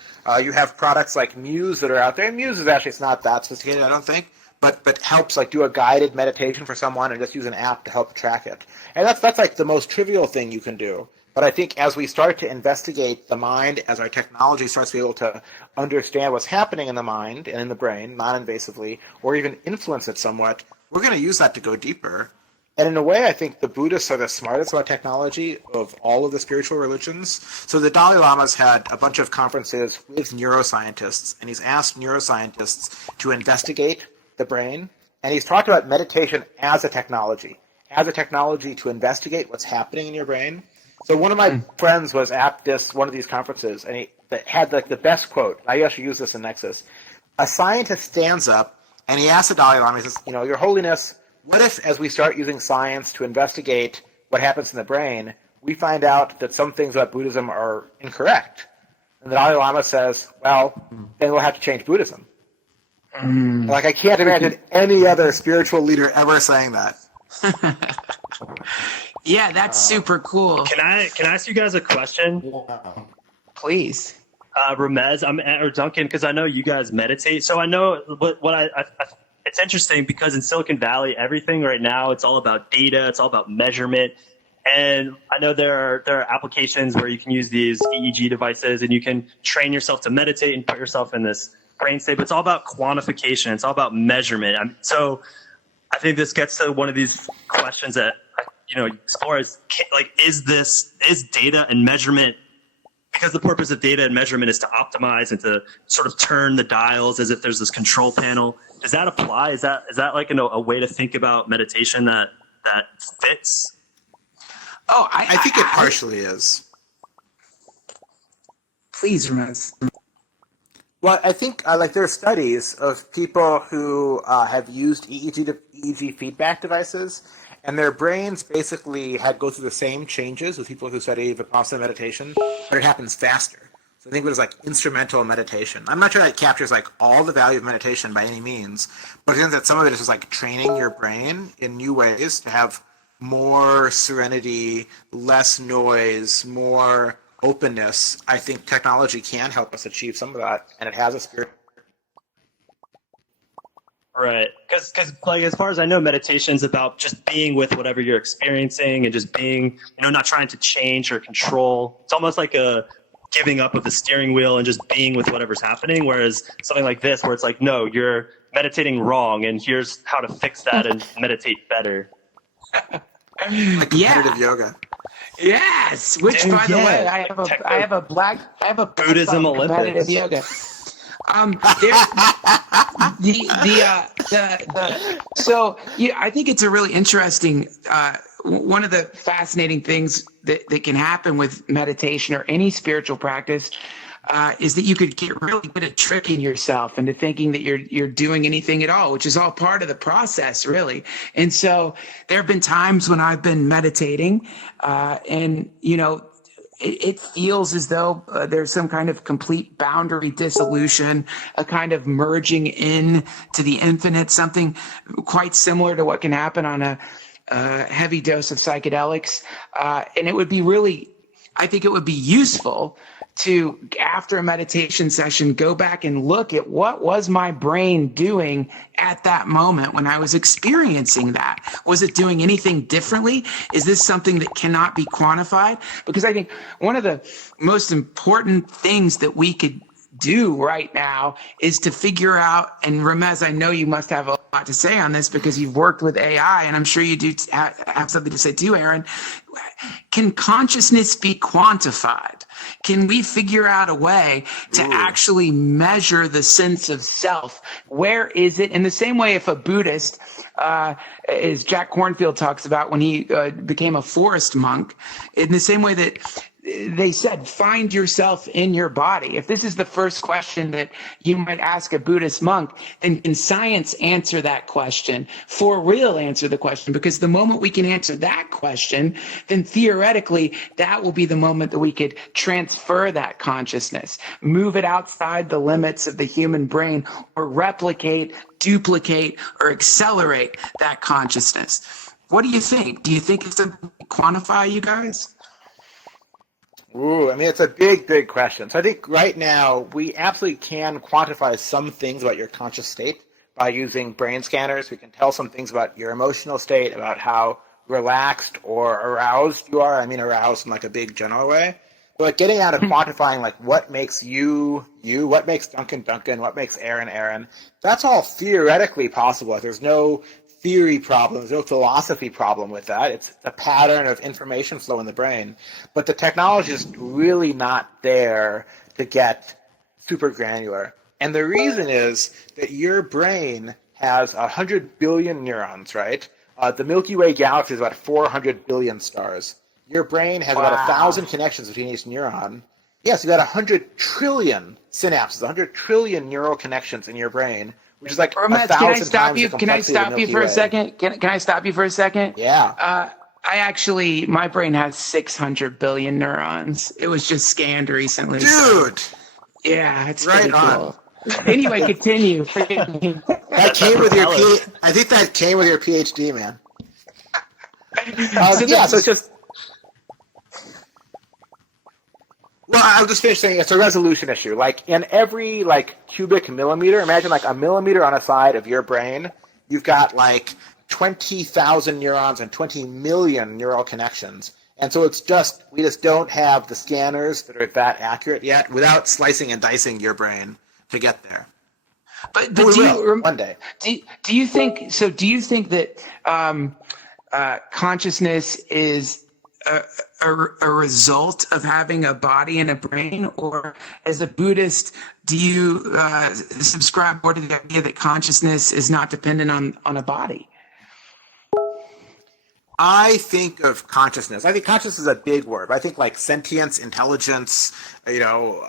You have products like Muse that are out there. And Muse is actually, it's not that sophisticated, I don't think, but helps like do a guided meditation for someone and just use an app to help track it. And that's like the most trivial thing you can do. But I think as we start to investigate the mind, as our technology starts to be able to understand what's happening in the mind and in the brain, non-invasively, or even influence it somewhat, we're going to use that to go deeper. And in a way, I think the Buddhists are the smartest about technology of all of the spiritual religions. So the Dalai Lama's had a bunch of conferences with neuroscientists, and he's asked neuroscientists to investigate the brain. And he's talked about meditation as a technology to investigate what's happening in your brain. So one of my friends was at one of these conferences, and he had like the best quote. I actually use this in Nexus. A scientist stands up, and he asks the Dalai Lama, he says, you know, Your Holiness, what if, as we start using science to investigate what happens in the brain, we find out that some things about Buddhism are incorrect? And the Dalai Lama says, well, then we'll have to change Buddhism. Like, I can't imagine any other spiritual leader ever saying that. Yeah, that's super cool. Can I ask you guys a question? Please. Ramez, or Duncan, because I know you guys meditate. So I know what I it's interesting because in Silicon Valley, everything right now, it's all about data. It's all about measurement. And I know there are applications where you can use these EEG devices and you can train yourself to meditate and put yourself in this brain state. But it's all about quantification. It's all about measurement. So I think this gets to one of these questions that, explore is data and measurement, because the purpose of data and measurement is to optimize and to sort of turn the dials as if there's this control panel. Does that apply? Is that like a way to think about meditation that fits? Oh, I think it partially is. Please, Ramez. Well, I think there are studies of people who have used EEG feedback devices, and their brains basically go through the same changes with people who study Vipassana meditation, but it happens faster. So I think it was like instrumental meditation. I'm not sure that captures like all the value of meditation by any means, but I think that some of it is just like training your brain in new ways to have more serenity, less noise, more openness. I think technology can help us achieve some of that, and it has a spirit. Right, because like as far as I know, meditation is about just being with whatever you're experiencing and just being, not trying to change or control. It's almost like a giving up of the steering wheel and just being with whatever's happening. Whereas something like this, where it's like, no, you're meditating wrong, and here's how to fix that and meditate better. Like competitive yoga. Yes, which by the way, I have a Buddhism Olympics. Yoga. So yeah, I think it's a really interesting one of the fascinating things that can happen with meditation or any spiritual practice is that you could get really good at tricking yourself into thinking that you're doing anything at all, which is all part of the process, really. And so there have been times when I've been meditating, and it feels as though there's some kind of complete boundary dissolution, a kind of merging in to the infinite, something quite similar to what can happen on a heavy dose of psychedelics. And it would be really, I think it would be useful to, after a meditation session, go back and look at what was my brain doing at that moment when I was experiencing that. Was it doing anything differently? Is this something that cannot be quantified? Because I think one of the most important things that we could do right now is to figure out, and Ramez, I know you must have a lot to say on this because you've worked with AI, and I'm sure you do have something to say too, Aaron. Can consciousness be quantified? Can we figure out a way to actually measure the sense of self? Where is it? In the same way, if a Buddhist, as Jack Kornfield talks about when he became a forest monk, in the same way that they said, find yourself in your body. If this is the first question that you might ask a Buddhist monk, then can science answer that question? For real answer the question? Because the moment we can answer that question, then theoretically, that will be the moment that we could transfer that consciousness, move it outside the limits of the human brain, or replicate, duplicate, or accelerate that consciousness. What do you think? Do you think it's something to quantify, you guys? Ooh, I mean, it's a big, big question. So I think right now we absolutely can quantify some things about your conscious state by using brain scanners. We can tell some things about your emotional state, about how relaxed or aroused you are. I mean, aroused in like a big general way. But getting out of quantifying like what makes you, what makes Duncan, what makes Aaron, that's all theoretically possible. There's no theory problem, there's no philosophy problem with that. It's a pattern of information flow in the brain. But the technology is really not there to get super granular. And the reason is that your brain has 100 billion neurons, right? The Milky Way galaxy is about 400 billion stars. Your brain has about 1,000 connections between each neuron. Yes, you've got 100 trillion synapses, 100 trillion neural connections in your brain, which is like Ramez, 1,000 times the complexity of the Milky Way. Can I stop you for a second? Can I stop you for a second? Yeah. My brain has 600 billion neurons. It was just scanned recently. Dude! Yeah, it's right pretty on. cool. Anyway, continue. That came with your I think that came with your PhD, man. So it's just... Well, I'll just finish saying it's a resolution issue. Like, in every, cubic millimeter, imagine, a millimeter on a side of your brain, you've got, 20,000 neurons and 20 million neural connections. And so we just don't have the scanners that are that accurate yet without slicing and dicing your brain to get there. But do you, one day. Do you think that consciousness is a result of having a body and a brain, or as a Buddhist, do you subscribe more to the idea that consciousness is not dependent on a body? I think of consciousness. I think consciousness is a big word. I think sentience, intelligence,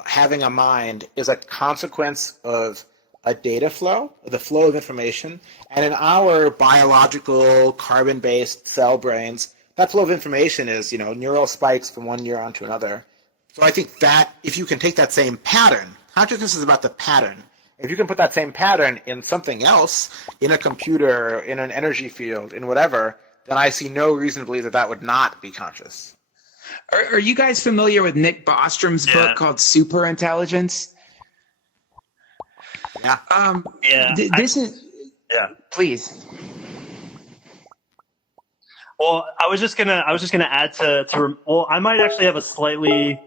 having a mind is a consequence of a data flow, the flow of information. And in our biological carbon-based cell brains, that flow of information is, neural spikes from one neuron to another. So I think that if you can take that same pattern, consciousness is about the pattern. If you can put that same pattern in something else, in a computer, in an energy field, in whatever, then I see no reason to believe that would not be conscious. Are you guys familiar with Nick Bostrom's book called Superintelligence? Yeah. Please. Well, I was just gonna add to. Well, I might actually have a slightly.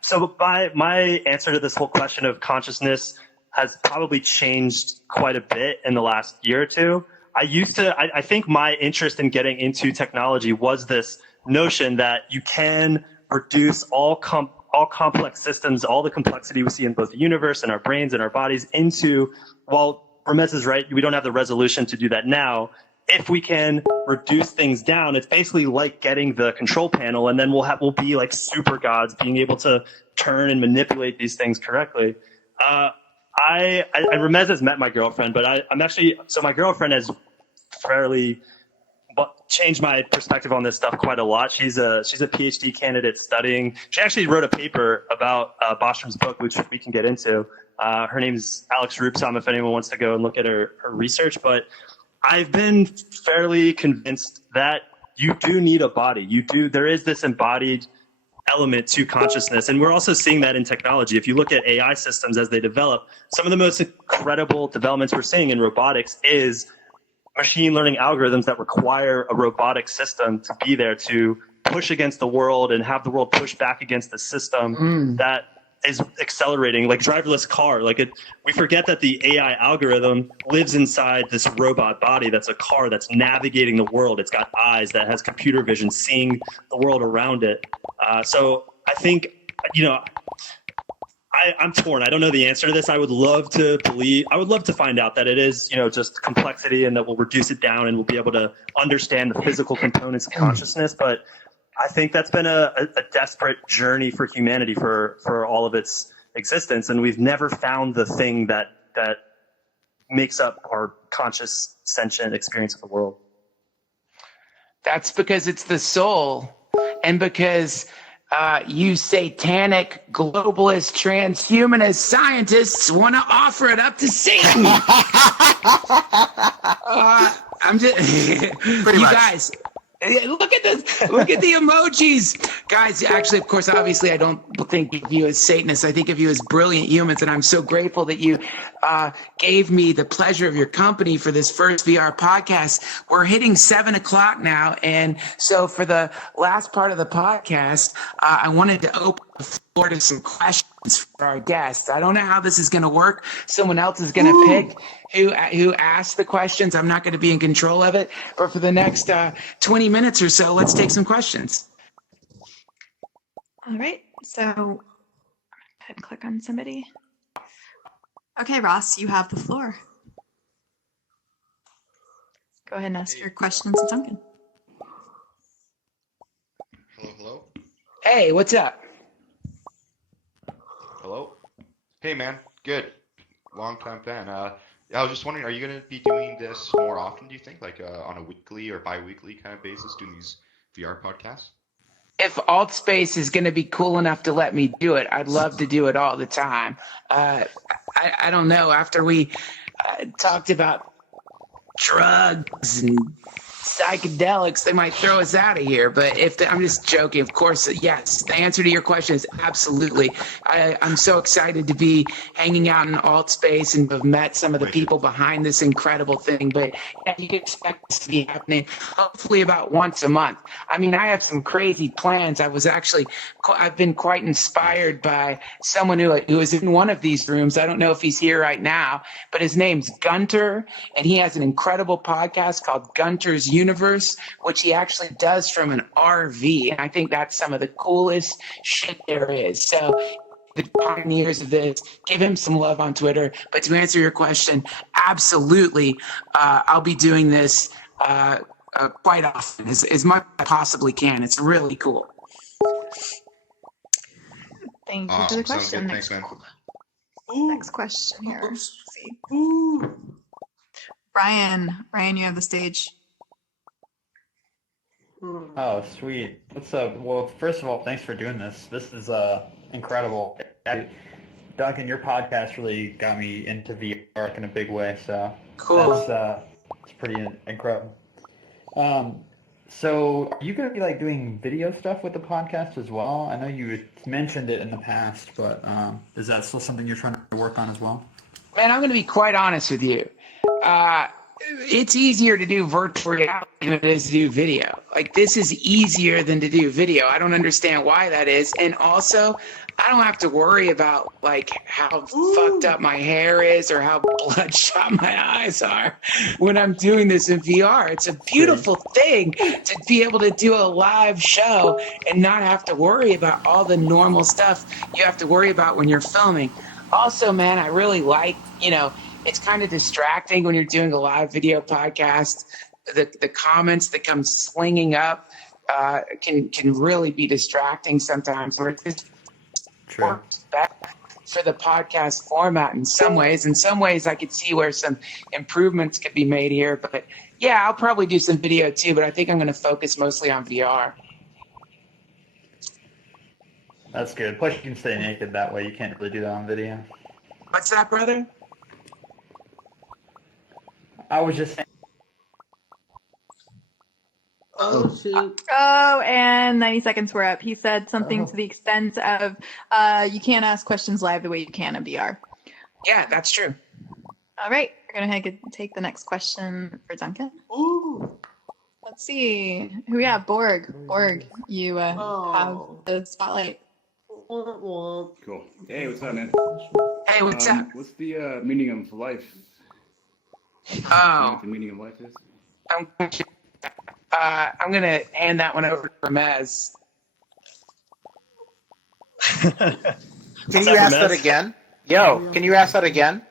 So my answer to this whole question of consciousness has probably changed quite a bit in the last year or two. I think my interest in getting into technology was this notion that you can reduce all complex systems, all the complexity we see in both the universe and our brains and our bodies into, while Ramez is right, we don't have the resolution to do that now, if we can reduce things down, it's basically like getting the control panel, and then we'll be like super gods, being able to turn and manipulate these things correctly. Ramez has met my girlfriend, but so my girlfriend has fairly changed my perspective on this stuff quite a lot. She's a PhD candidate studying. She actually wrote a paper about Bostrom's book, which we can get into. Her name's Alex Rupsam, if anyone wants to go and look at her research. But I've been fairly convinced that you do need a body. There is this embodied element to consciousness. And we're also seeing that in technology. If you look at AI systems as they develop, some of the most incredible developments we're seeing in robotics is machine learning algorithms that require a robotic system to be there to push against the world and have the world push back against the system that is accelerating, like driverless car. We forget that the AI algorithm lives inside this robot body that's a car that's navigating the world. It's got eyes, that has computer vision, seeing the world around it. So I think, I'm torn. I don't know the answer to this. I would love to find out that it is, just complexity, and that we'll reduce it down and we'll be able to understand the physical components of consciousness. But I think that's been a desperate journey for humanity for all of its existence. And we've never found the thing that makes up our conscious, sentient experience of the world. That's because it's the soul, and because you satanic, globalist, transhumanist scientists want to offer it up to Satan. I'm just, you guys. Look at this. Look at the emojis. Guys, actually, of course, obviously, I don't think of you as Satanists. I think of you as brilliant humans, and I'm so grateful that you gave me the pleasure of your company for this first VR podcast. We're hitting 7 o'clock now, and so for the last part of the podcast, I wanted to open the floor to some questions for our guests. I don't know how this is going to work. Someone else is going to pick who asks the questions. I'm not going to be in control of it. But for the next 20 minutes or so, let's take some questions. All right. So I'm going to go ahead and click on somebody. Okay, Ross, you have the floor. Go ahead and ask your questions to Duncan. Hello? Hey, what's up? Hello? Hey, man. Good. Long-time fan. I was just wondering, are you going to be doing this more often, do you think? On a weekly or bi-weekly kind of basis, doing these VR podcasts? If AltSpace is going to be cool enough to let me do it, I'd love to do it all the time. I don't know. After we talked about drugs and psychedelics, they might throw us out of here. But I'm just joking. Of course, yes. The answer to your question is absolutely. I'm so excited to be hanging out in AltSpace and have met some of the people behind this incredible thing. But you can expect this to be happening hopefully about once a month. I mean, I have some crazy plans. I've been quite inspired by someone who is in one of these rooms. I don't know if he's here right now, but his name's Gunter, and he has an incredible podcast called Gunter's Universe, which he actually does from an RV. And I think that's some of the coolest shit there is. So the pioneers of this, give him some love on Twitter. But to answer your question, absolutely, I'll be doing this quite often, as much as I possibly can. It's really cool. Thank you for the question. Thanks, man. Next question here. Let's see. Brian, you have the stage. Oh, sweet. What's up? Well, first of all, thanks for doing this. This is incredible. Duncan, your podcast really got me into VR in a big way, so Cool. It's pretty incredible. So are you going to be doing video stuff with the podcast as well? I know you mentioned it in the past, but is that still something you're trying to work on as well? Man, I'm going to be quite honest with you. It's easier to do virtual reality than it is to do video. This is easier than to do video. I don't understand why that is. And also, I don't have to worry about how fucked up my hair is or how bloodshot my eyes are when I'm doing this in VR. It's a beautiful thing to be able to do a live show and not have to worry about all the normal stuff you have to worry about when you're filming. Also, man, I really it's kind of distracting when you're doing a live video podcast the comments that come slinging up can really be distracting sometimes. Where it just works better for the podcast format in some ways. In some ways, I could see where some improvements could be made here. But yeah, I'll probably do some video too. But I think I'm going to focus mostly on VR. That's good. Plus, you can stay naked that way. You can't really do that on video. What's that, brother? I was just saying. Oh, shoot. Oh, and 90 seconds were up. He said something to the extent of, you can't ask questions live the way you can in VR. Yeah, that's true. All right, we're going to take the next question for Duncan. Ooh. Let's see. Who we have? Borg. Borg, you have Oh. the spotlight. Womp womp. Cool. Hey, what's up, man? Hey, what's up? What's the meaning of life? You know Oh, what the meaning of life is? I'm going to hand that one over to Ramez. Can you ask that again? Yo, can you ask that again?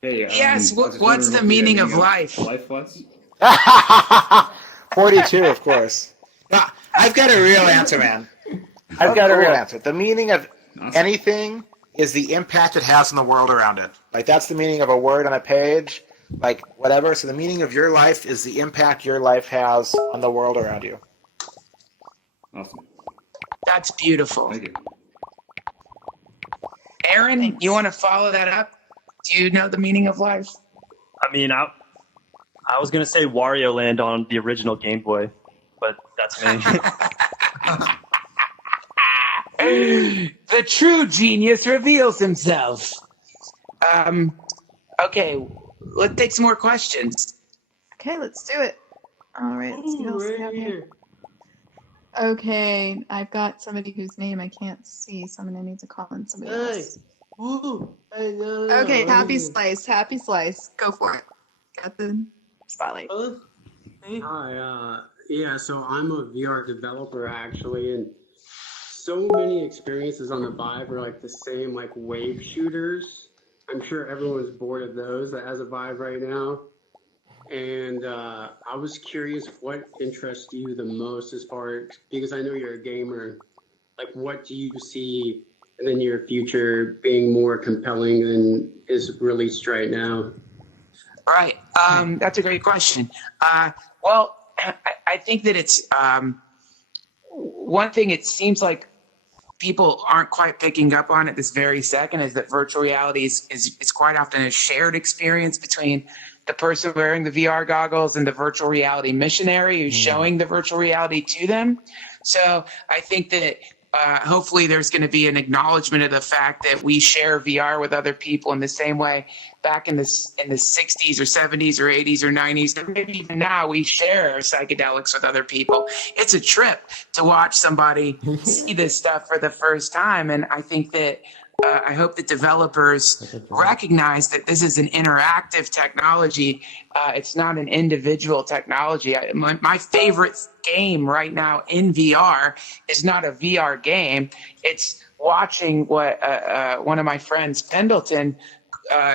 Hey, Yes, I was just what's wondering the what meaning of life? Life was? 42, of course. No, I've got a real answer, man. I've got a real answer. The meaning of anything is the impact it has on the world around it. Like, that's the meaning of a word on a page, like, whatever. So the meaning of your life is the impact your life has on the world around you. Awesome. That's beautiful. Thank you. Aaron, you want to follow that up? Do you know the meaning of life? I mean, I was gonna say Wario Land on the original Game Boy, but that's me. The true genius reveals himself. Okay, let's take some more questions. Okay, let's do it. All right, let's see what else we Right have here. here. Okay, I've got somebody whose name I can't see, so I'm gonna need to call in somebody Hey. else. Woo. Hey, no, Okay, no, Happy no. Slice, Happy Slice, go for it. Got the spotlight. Huh? Hey. Hi, yeah, so I'm a VR developer actually, and so many experiences on the Vive are like the same, like wave shooters. I'm sure everyone's bored of those that has a Vive right now. And I was curious what interests you the most as far as, because I know you're a gamer, like what do you see in the near future being more compelling than is released right now? Right. That's a great question. Well, I think that it's one thing it seems like people aren't quite picking up on at this very second is that virtual reality is quite often a shared experience between the person wearing the VR goggles and the virtual reality missionary who's showing the virtual reality to them. So I think that hopefully there's going to be an acknowledgement of the fact that we share VR with other people in the same way back in the 60s or 70s or 80s or 90s, or maybe even now we share psychedelics with other people. It's a trip to watch somebody see this stuff for the first time. And I think that I hope that developers recognize that this is an interactive technology. It's not an individual technology. My favorite game right now in VR is not a VR game. It's watching what one of my friends, Pendleton,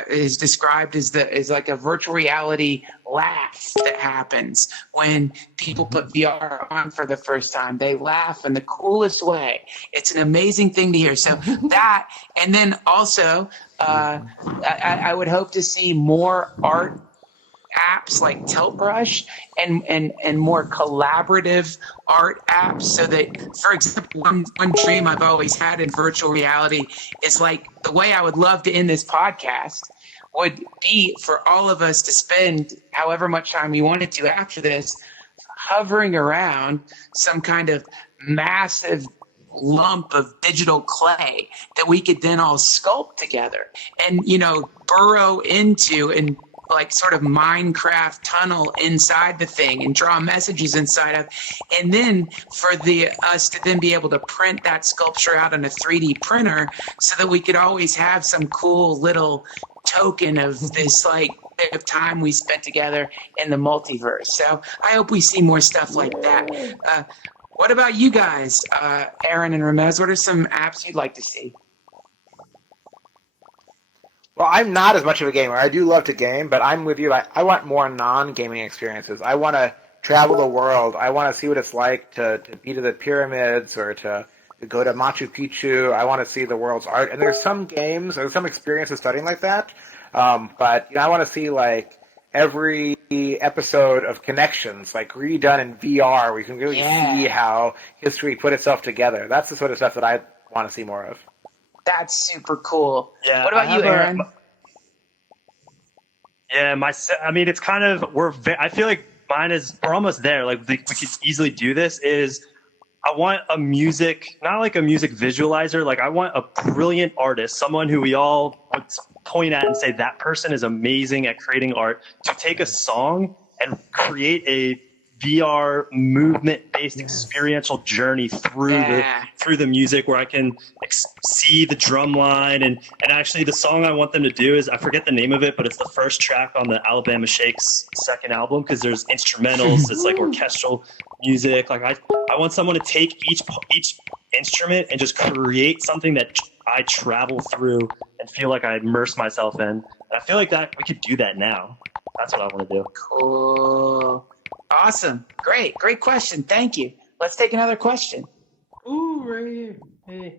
is described as like a virtual reality laugh that happens when people put VR on for the first time. They laugh in the coolest way. It's an amazing thing to hear. So that, and then also, I would hope to see more art apps like Tilt Brush and more collaborative art apps, so that, for example, one dream I've always had in virtual reality is like the way I would love to end this podcast would be for all of us to spend however much time we wanted to after this hovering around some kind of massive lump of digital clay that we could then all sculpt together and, burrow into and like sort of Minecraft tunnel inside the thing and draw messages inside of, and then for us to then be able to print that sculpture out on a 3D printer so that we could always have some cool little token of this like bit of time we spent together in the multiverse. So I hope we see more stuff like that. What about you guys, Aaron and Ramez? What are some apps you'd like to see? Well, I'm not as much of a gamer. I do love to game, but I'm with you. I want more non-gaming experiences. I want to travel the world. I want to see what it's like to be to the pyramids or to go to Machu Picchu. I want to see the world's art. And there's some games, there's some experiences studying like that. But I want to see like every episode of Connections, like redone in VR, where you can really see how history put itself together. That's the sort of stuff that I want to see more of. That's super cool. Yeah, What about you, Aaron? I mean, it's kind of I feel like we're almost there. Like we could easily do this. I want a music, not like a music visualizer. Like I want a brilliant artist, someone who we all would point at and say that person is amazing at creating art, to take a song and create a VR movement-based experiential journey through the music, where I can see the drum line and actually the song I want them to do is, I forget the name of it, but it's the first track on the Alabama Shakes second album, because there's instrumentals, it's like orchestral music. Like I want someone to take each instrument and just create something that I travel through and feel like I immerse myself in. And I feel like that we could do that now. That's what I want to do. Cool. Awesome. Great question. Thank you. Let's take another question. Ooh, right here. Hey.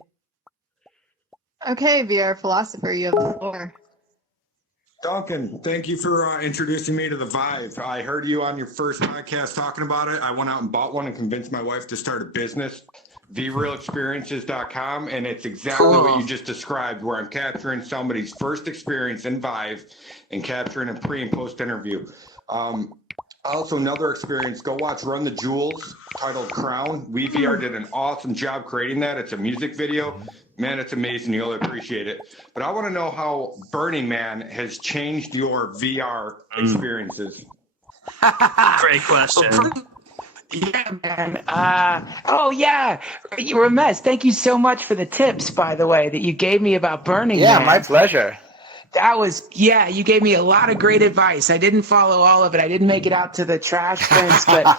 Okay, VR philosopher, you have the floor. Duncan, thank you for introducing me to the Vive. I heard you on your first podcast talking about it. I went out and bought one and convinced my wife to start a business, VRealExperiences.com, and it's exactly what you just described, where I'm capturing somebody's first experience in Vive and capturing a pre and post interview. Also, another experience, go watch Run the Jewels, titled Crown. VR did an awesome job creating that. It's a music video. Man, it's amazing. You'll appreciate it. But I want to know how Burning Man has changed your VR experiences. Great question. Yeah, man. Ramez, thank you so much for the tips, by the way, that you gave me about Burning Man. Yeah, my pleasure. That was, you gave me a lot of great advice. I didn't follow all of it. I didn't make it out to the trash bins, but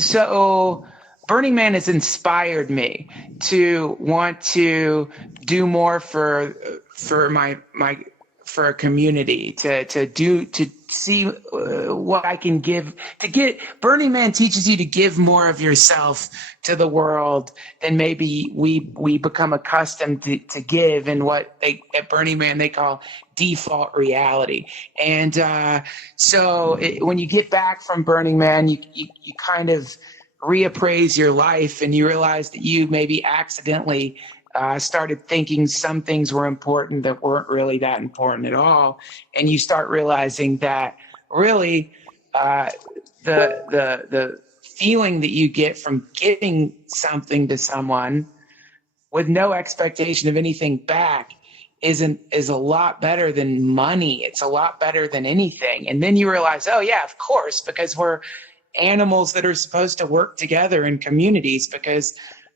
so Burning Man has inspired me to want to do more for a community, to see what I can give. Burning Man teaches you to give more of yourself to the world than maybe we become accustomed to give in what at Burning Man they call default reality. And when you get back from Burning Man, you kind of reappraise your life, and you realize that you maybe accidentally started thinking some things were important that weren't really that important at all. And you start realizing that really the feeling that you get from giving something to someone with no expectation of anything back is a lot better than money. It's a lot better than anything. And then you realize, oh yeah, of course, because we're animals that are supposed to work together in communities, because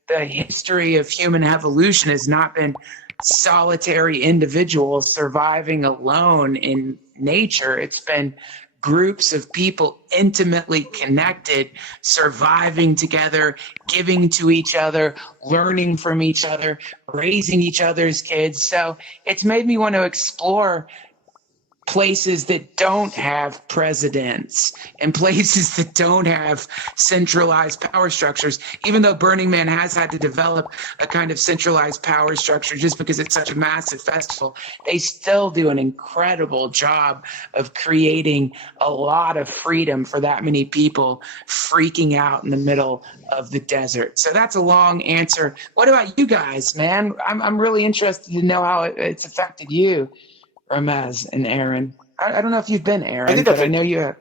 the history of human evolution has not been solitary individuals surviving alone in nature. It's been groups of people intimately connected, surviving together, giving to each other, learning from each other, raising each other's kids. So it's made me want to explore places that don't have presidents and places that don't have centralized power structures, even though Burning Man has had to develop a kind of centralized power structure just because it's such a massive festival. They still do an incredible job of creating a lot of freedom for that many people freaking out in the middle of the desert. So that's a long answer. What about you guys, man? I'm really interested to know how it's affected you, Ramez and Aaron. I don't know if you've been Aaron, but I know you have.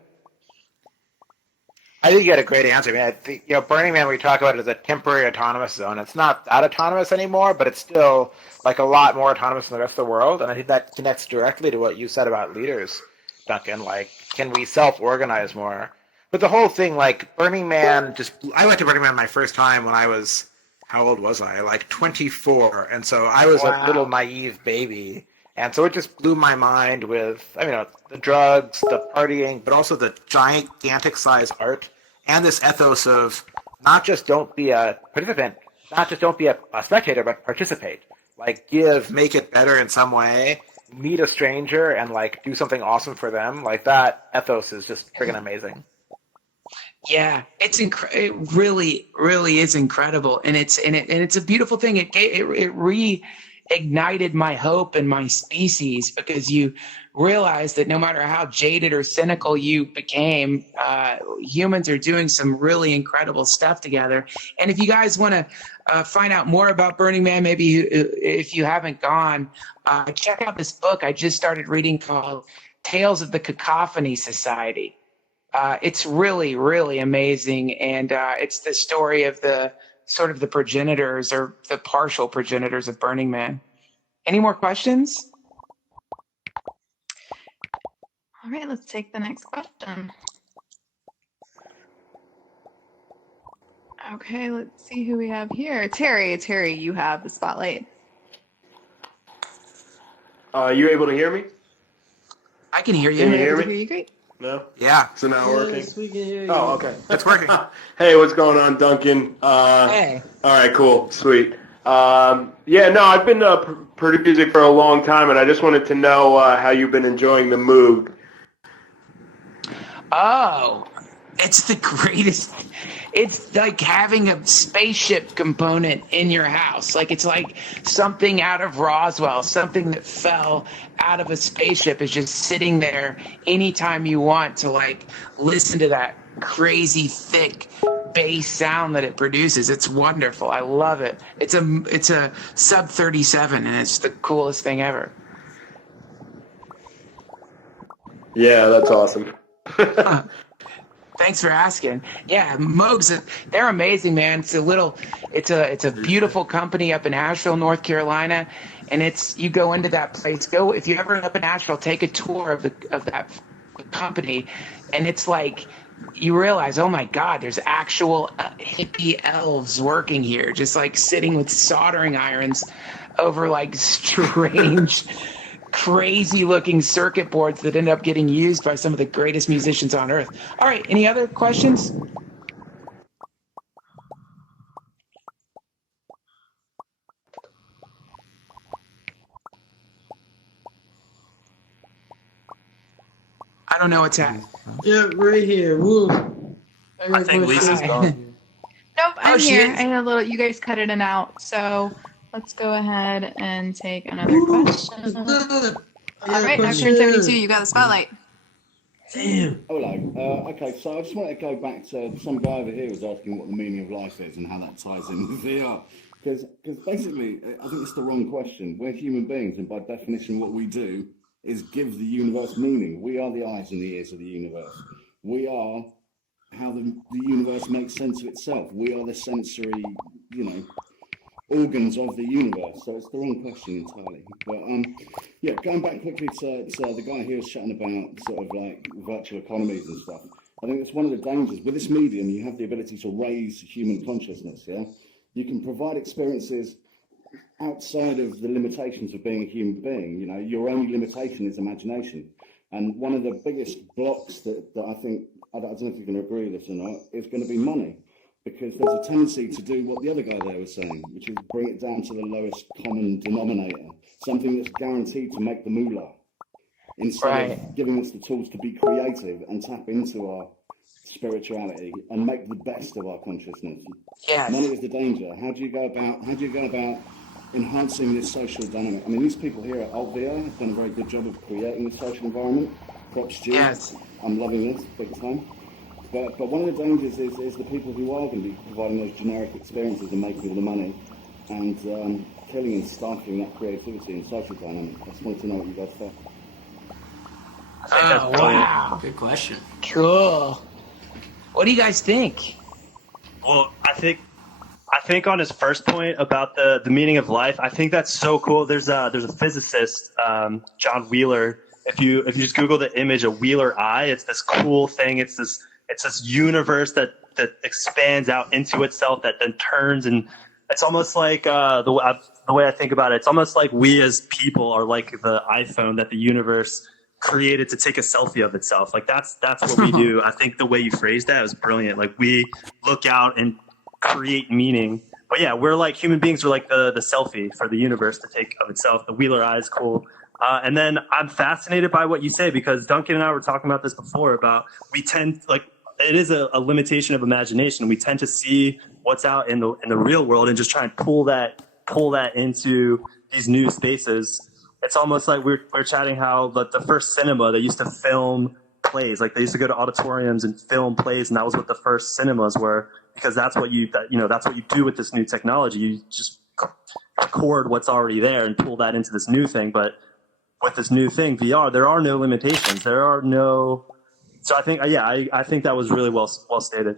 I think you had a great answer. I mean, I think, Burning Man, we talk about it as a temporary autonomous zone. It's not that autonomous anymore, but it's still like a lot more autonomous than the rest of the world. And I think that connects directly to what you said about leaders, Duncan. Like, can we self-organize more? But the whole thing, like Burning Man, I went to Burning Man my first time when I was, how old was I? Like 24. And so I was a little naive baby. And so it just blew my mind with, the drugs, the partying, but also the gigantic size art and this ethos of not just don't be a participant, not just don't be a spectator, but participate. like make it better in some way, meet a stranger and like do something awesome for them, like that ethos is just friggin' amazing. Yeah, it really, really is incredible, and it's a beautiful thing. It reignited my hope in my species, because you realize that no matter how jaded or cynical you became, humans are doing some really incredible stuff together. And if you guys want to find out more about Burning Man, maybe if you haven't gone, check out this book I just started reading called Tales of the Cacophony Society. It's really, really amazing, and it's the story of the progenitors or the partial progenitors of Burning Man. Any more questions? All right, let's take the next question. Okay, let's see who we have here. Terry, you have the spotlight. You able to hear me? I can hear you. Can you hear me? Hear you great. No? Yeah. It's not working? Yes, we can hear you. Oh, okay. It's working. Hey, what's going on, Duncan? Hey. All right, cool. Sweet. Yeah, no, I've been producing for a long time, and I just wanted to know how you've been enjoying the move. Oh, it's the greatest. It's like having a spaceship component in your house. Like, it's like something out of Roswell, something that fell out of a spaceship is just sitting there anytime you want to, like, listen to that crazy thick bass sound that it produces. It's wonderful. I love it. It's a sub 37, and it's the coolest thing ever. Yeah, that's awesome. Thanks for asking. Yeah, Moogs, they're amazing, man. It's a beautiful company up in Asheville, North Carolina, and you go into that place. If you're ever up in Asheville, take a tour of that company, and it's like you realize, oh my God, there's actual hippie elves working here, just like sitting with soldering irons over like strange. Crazy looking circuit boards that end up getting used by some of the greatest musicians on earth. All right, any other questions? I don't know what's happening. Yeah, right here. Woo. I think Lisa's gone. Nope, I'm Oh, she here. is? I had a little. You guys cut it in out, so let's go ahead and take another question. All right, Dr. 72, you got the spotlight. Damn. Hello. Okay, so I just want to go back to some guy over here was asking what the meaning of life is and how that ties in with VR. Because basically, I think it's the wrong question. We're human beings, and by definition, what we do is give the universe meaning. We are the eyes and the ears of the universe. We are how the universe makes sense of itself. We are the sensory, organs of the universe. So it's the wrong question entirely. But yeah, going back quickly to the guy here was chatting about sort of like virtual economies and stuff. I think that's one of the dangers. With this medium, you have the ability to raise human consciousness, yeah? You can provide experiences outside of the limitations of being a human being. Your only limitation is imagination. And one of the biggest blocks that I think, I don't know if you're going to agree with this or not, is going to be money. Because there's a tendency to do what the other guy there was saying, which is bring it down to the lowest common denominator, something that's guaranteed to make the moolah, instead of giving us the tools to be creative and tap into our spirituality and make the best of our consciousness. Yes. Money is the danger. How do you go about enhancing this social dynamic? I mean, these people here at Altvia have done a very good job of creating the social environment. Props to you. Yes. I'm loving this big time. But one of the dangers is the people who are going to be providing those generic experiences and making all the money and killing and stifling that creativity and social dynamic. I just wanted to know what you guys thought. Oh, wow. Good question. Cool. What do you guys think? Well, I think on his first point about the meaning of life, I think that's so cool. There's a physicist, John Wheeler. If you just Google the image of Wheeler Eye, it's this cool thing. It's this universe that expands out into itself that then turns, and it's almost like the way I think about it. It's almost like we as people are like the iPhone that the universe created to take a selfie of itself. Like that's what we do. I think the way you phrased that was brilliant. Like we look out and create meaning but yeah, we're like human beings are like the selfie for the universe to take of itself. The Wheeler eye is cool. And then I'm fascinated by what you say, because Duncan and I were talking about this before about we tend like it is a limitation of imagination. We tend to see what's out in the real world and just try and pull that into these new spaces. It's almost like we're chatting how the first cinema, they used to film plays, like they used to go to auditoriums and film plays, and that was what the first cinemas were, because that's what you do with this new technology. You just record what's already there and pull that into this new thing. But with this new thing, VR, there are no limitations. There are no. So I think, I think that was really well stated.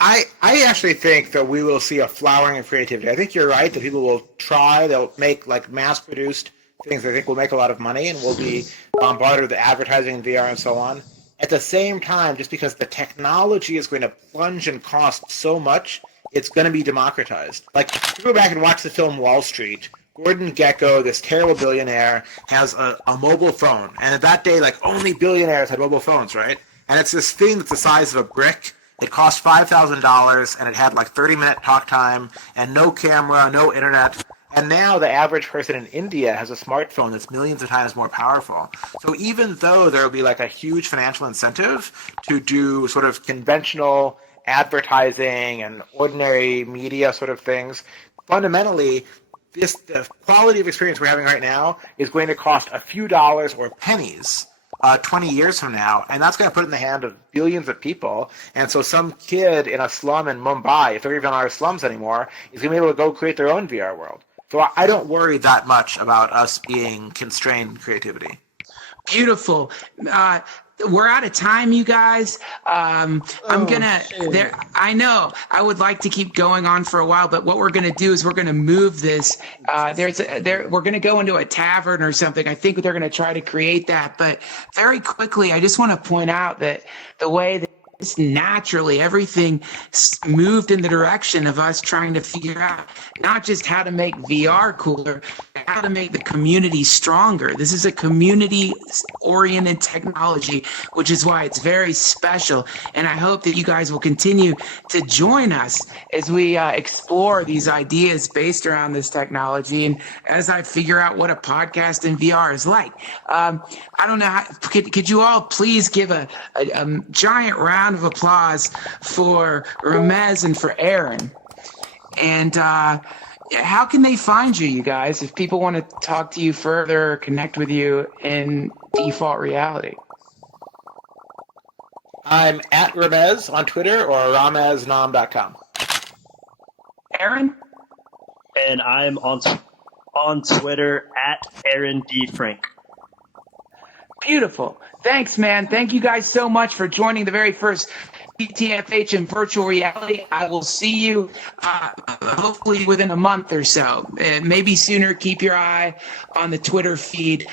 I actually think that we will see a flowering of creativity. I think you're right that people will try. They'll make like mass-produced things they think will make a lot of money, and will be bombarded with advertising in VR and so on. At the same time, just because the technology is going to plunge in cost so much, it's going to be democratized. Like, if you go back and watch the film Wall Street, Gordon Gekko, this terrible billionaire, has a mobile phone. And at that day, like, only billionaires had mobile phones, right? And it's this thing that's the size of a brick. It cost $5,000, and it had like 30-minute talk time, and no camera, no internet. And now the average person in India has a smartphone that's millions of times more powerful. So even though there will be like a huge financial incentive to do sort of conventional advertising and ordinary media sort of things, fundamentally, the quality of experience we're having right now is going to cost a few dollars or pennies 20 years from now, and that's going to put it in the hand of billions of people. And so some kid in a slum in Mumbai, if there even are slums anymore, is going to be able to go create their own VR world. So I don't worry that much about us being constrained in creativity. Beautiful. We're out of time, you guys. I know I would like to keep going on for a while, but what we're going to do is we're going to move this. We're going to go into a tavern or something. I think they're going to try to create that. But very quickly, I just want to point out that the way that naturally everything moved in the direction of us trying to figure out not just how to make VR cooler, but how to make the community stronger. This is a community-oriented technology, which is why it's very special. And I hope that you guys will continue to join us as we explore these ideas based around this technology, and as I figure out what a podcast in VR is like. I don't know, could you all please give a giant round of applause for Ramez and for Aaron. And how can they find you guys, if people want to talk to you further or connect with you in default reality? I'm at Ramez on Twitter or rameznaam.com. Aaron? And I'm on Twitter at Aaron D. Frank. Beautiful. Thanks, man. Thank you guys so much for joining the very first PTFH in virtual reality. I will see you hopefully within a month or so. Maybe sooner. Keep your eye on the Twitter feed.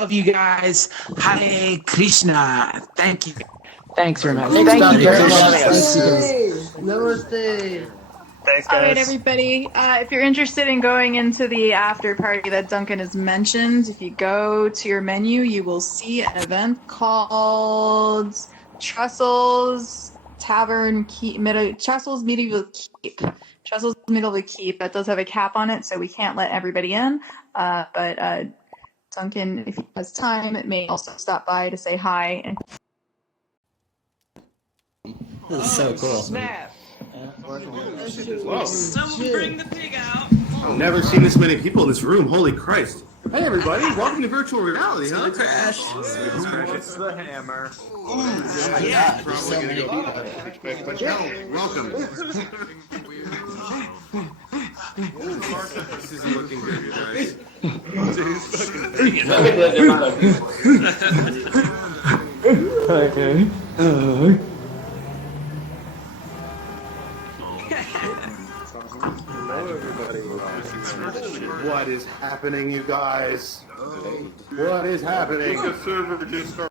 Love you guys. Hare Krishna. Thank you. Thanks, Ramez. Thank you very much. Namaste. Thanks, guys. All right, everybody. If you're interested in going into the after party that Duncan has mentioned, if you go to your menu, you will see an event called Trussell's Tavern Keep. Trussell's Medieval Keep. Trussell's Medieval Keep. That does have a cap on it, so we can't let everybody in. But Duncan, if he has time, may also stop by to say hi. And this is so cool. Snap. Someone bring the pig out. I've never seen this many people in this room. Holy Christ. Hey, everybody. Welcome to virtual reality, huh? Crash. It's the hammer. Yeah, there's so many people. Welcome. This isn't looking good, you guys. Okay. Hello, everybody. What is happening, you guys? What is happening? The server just started.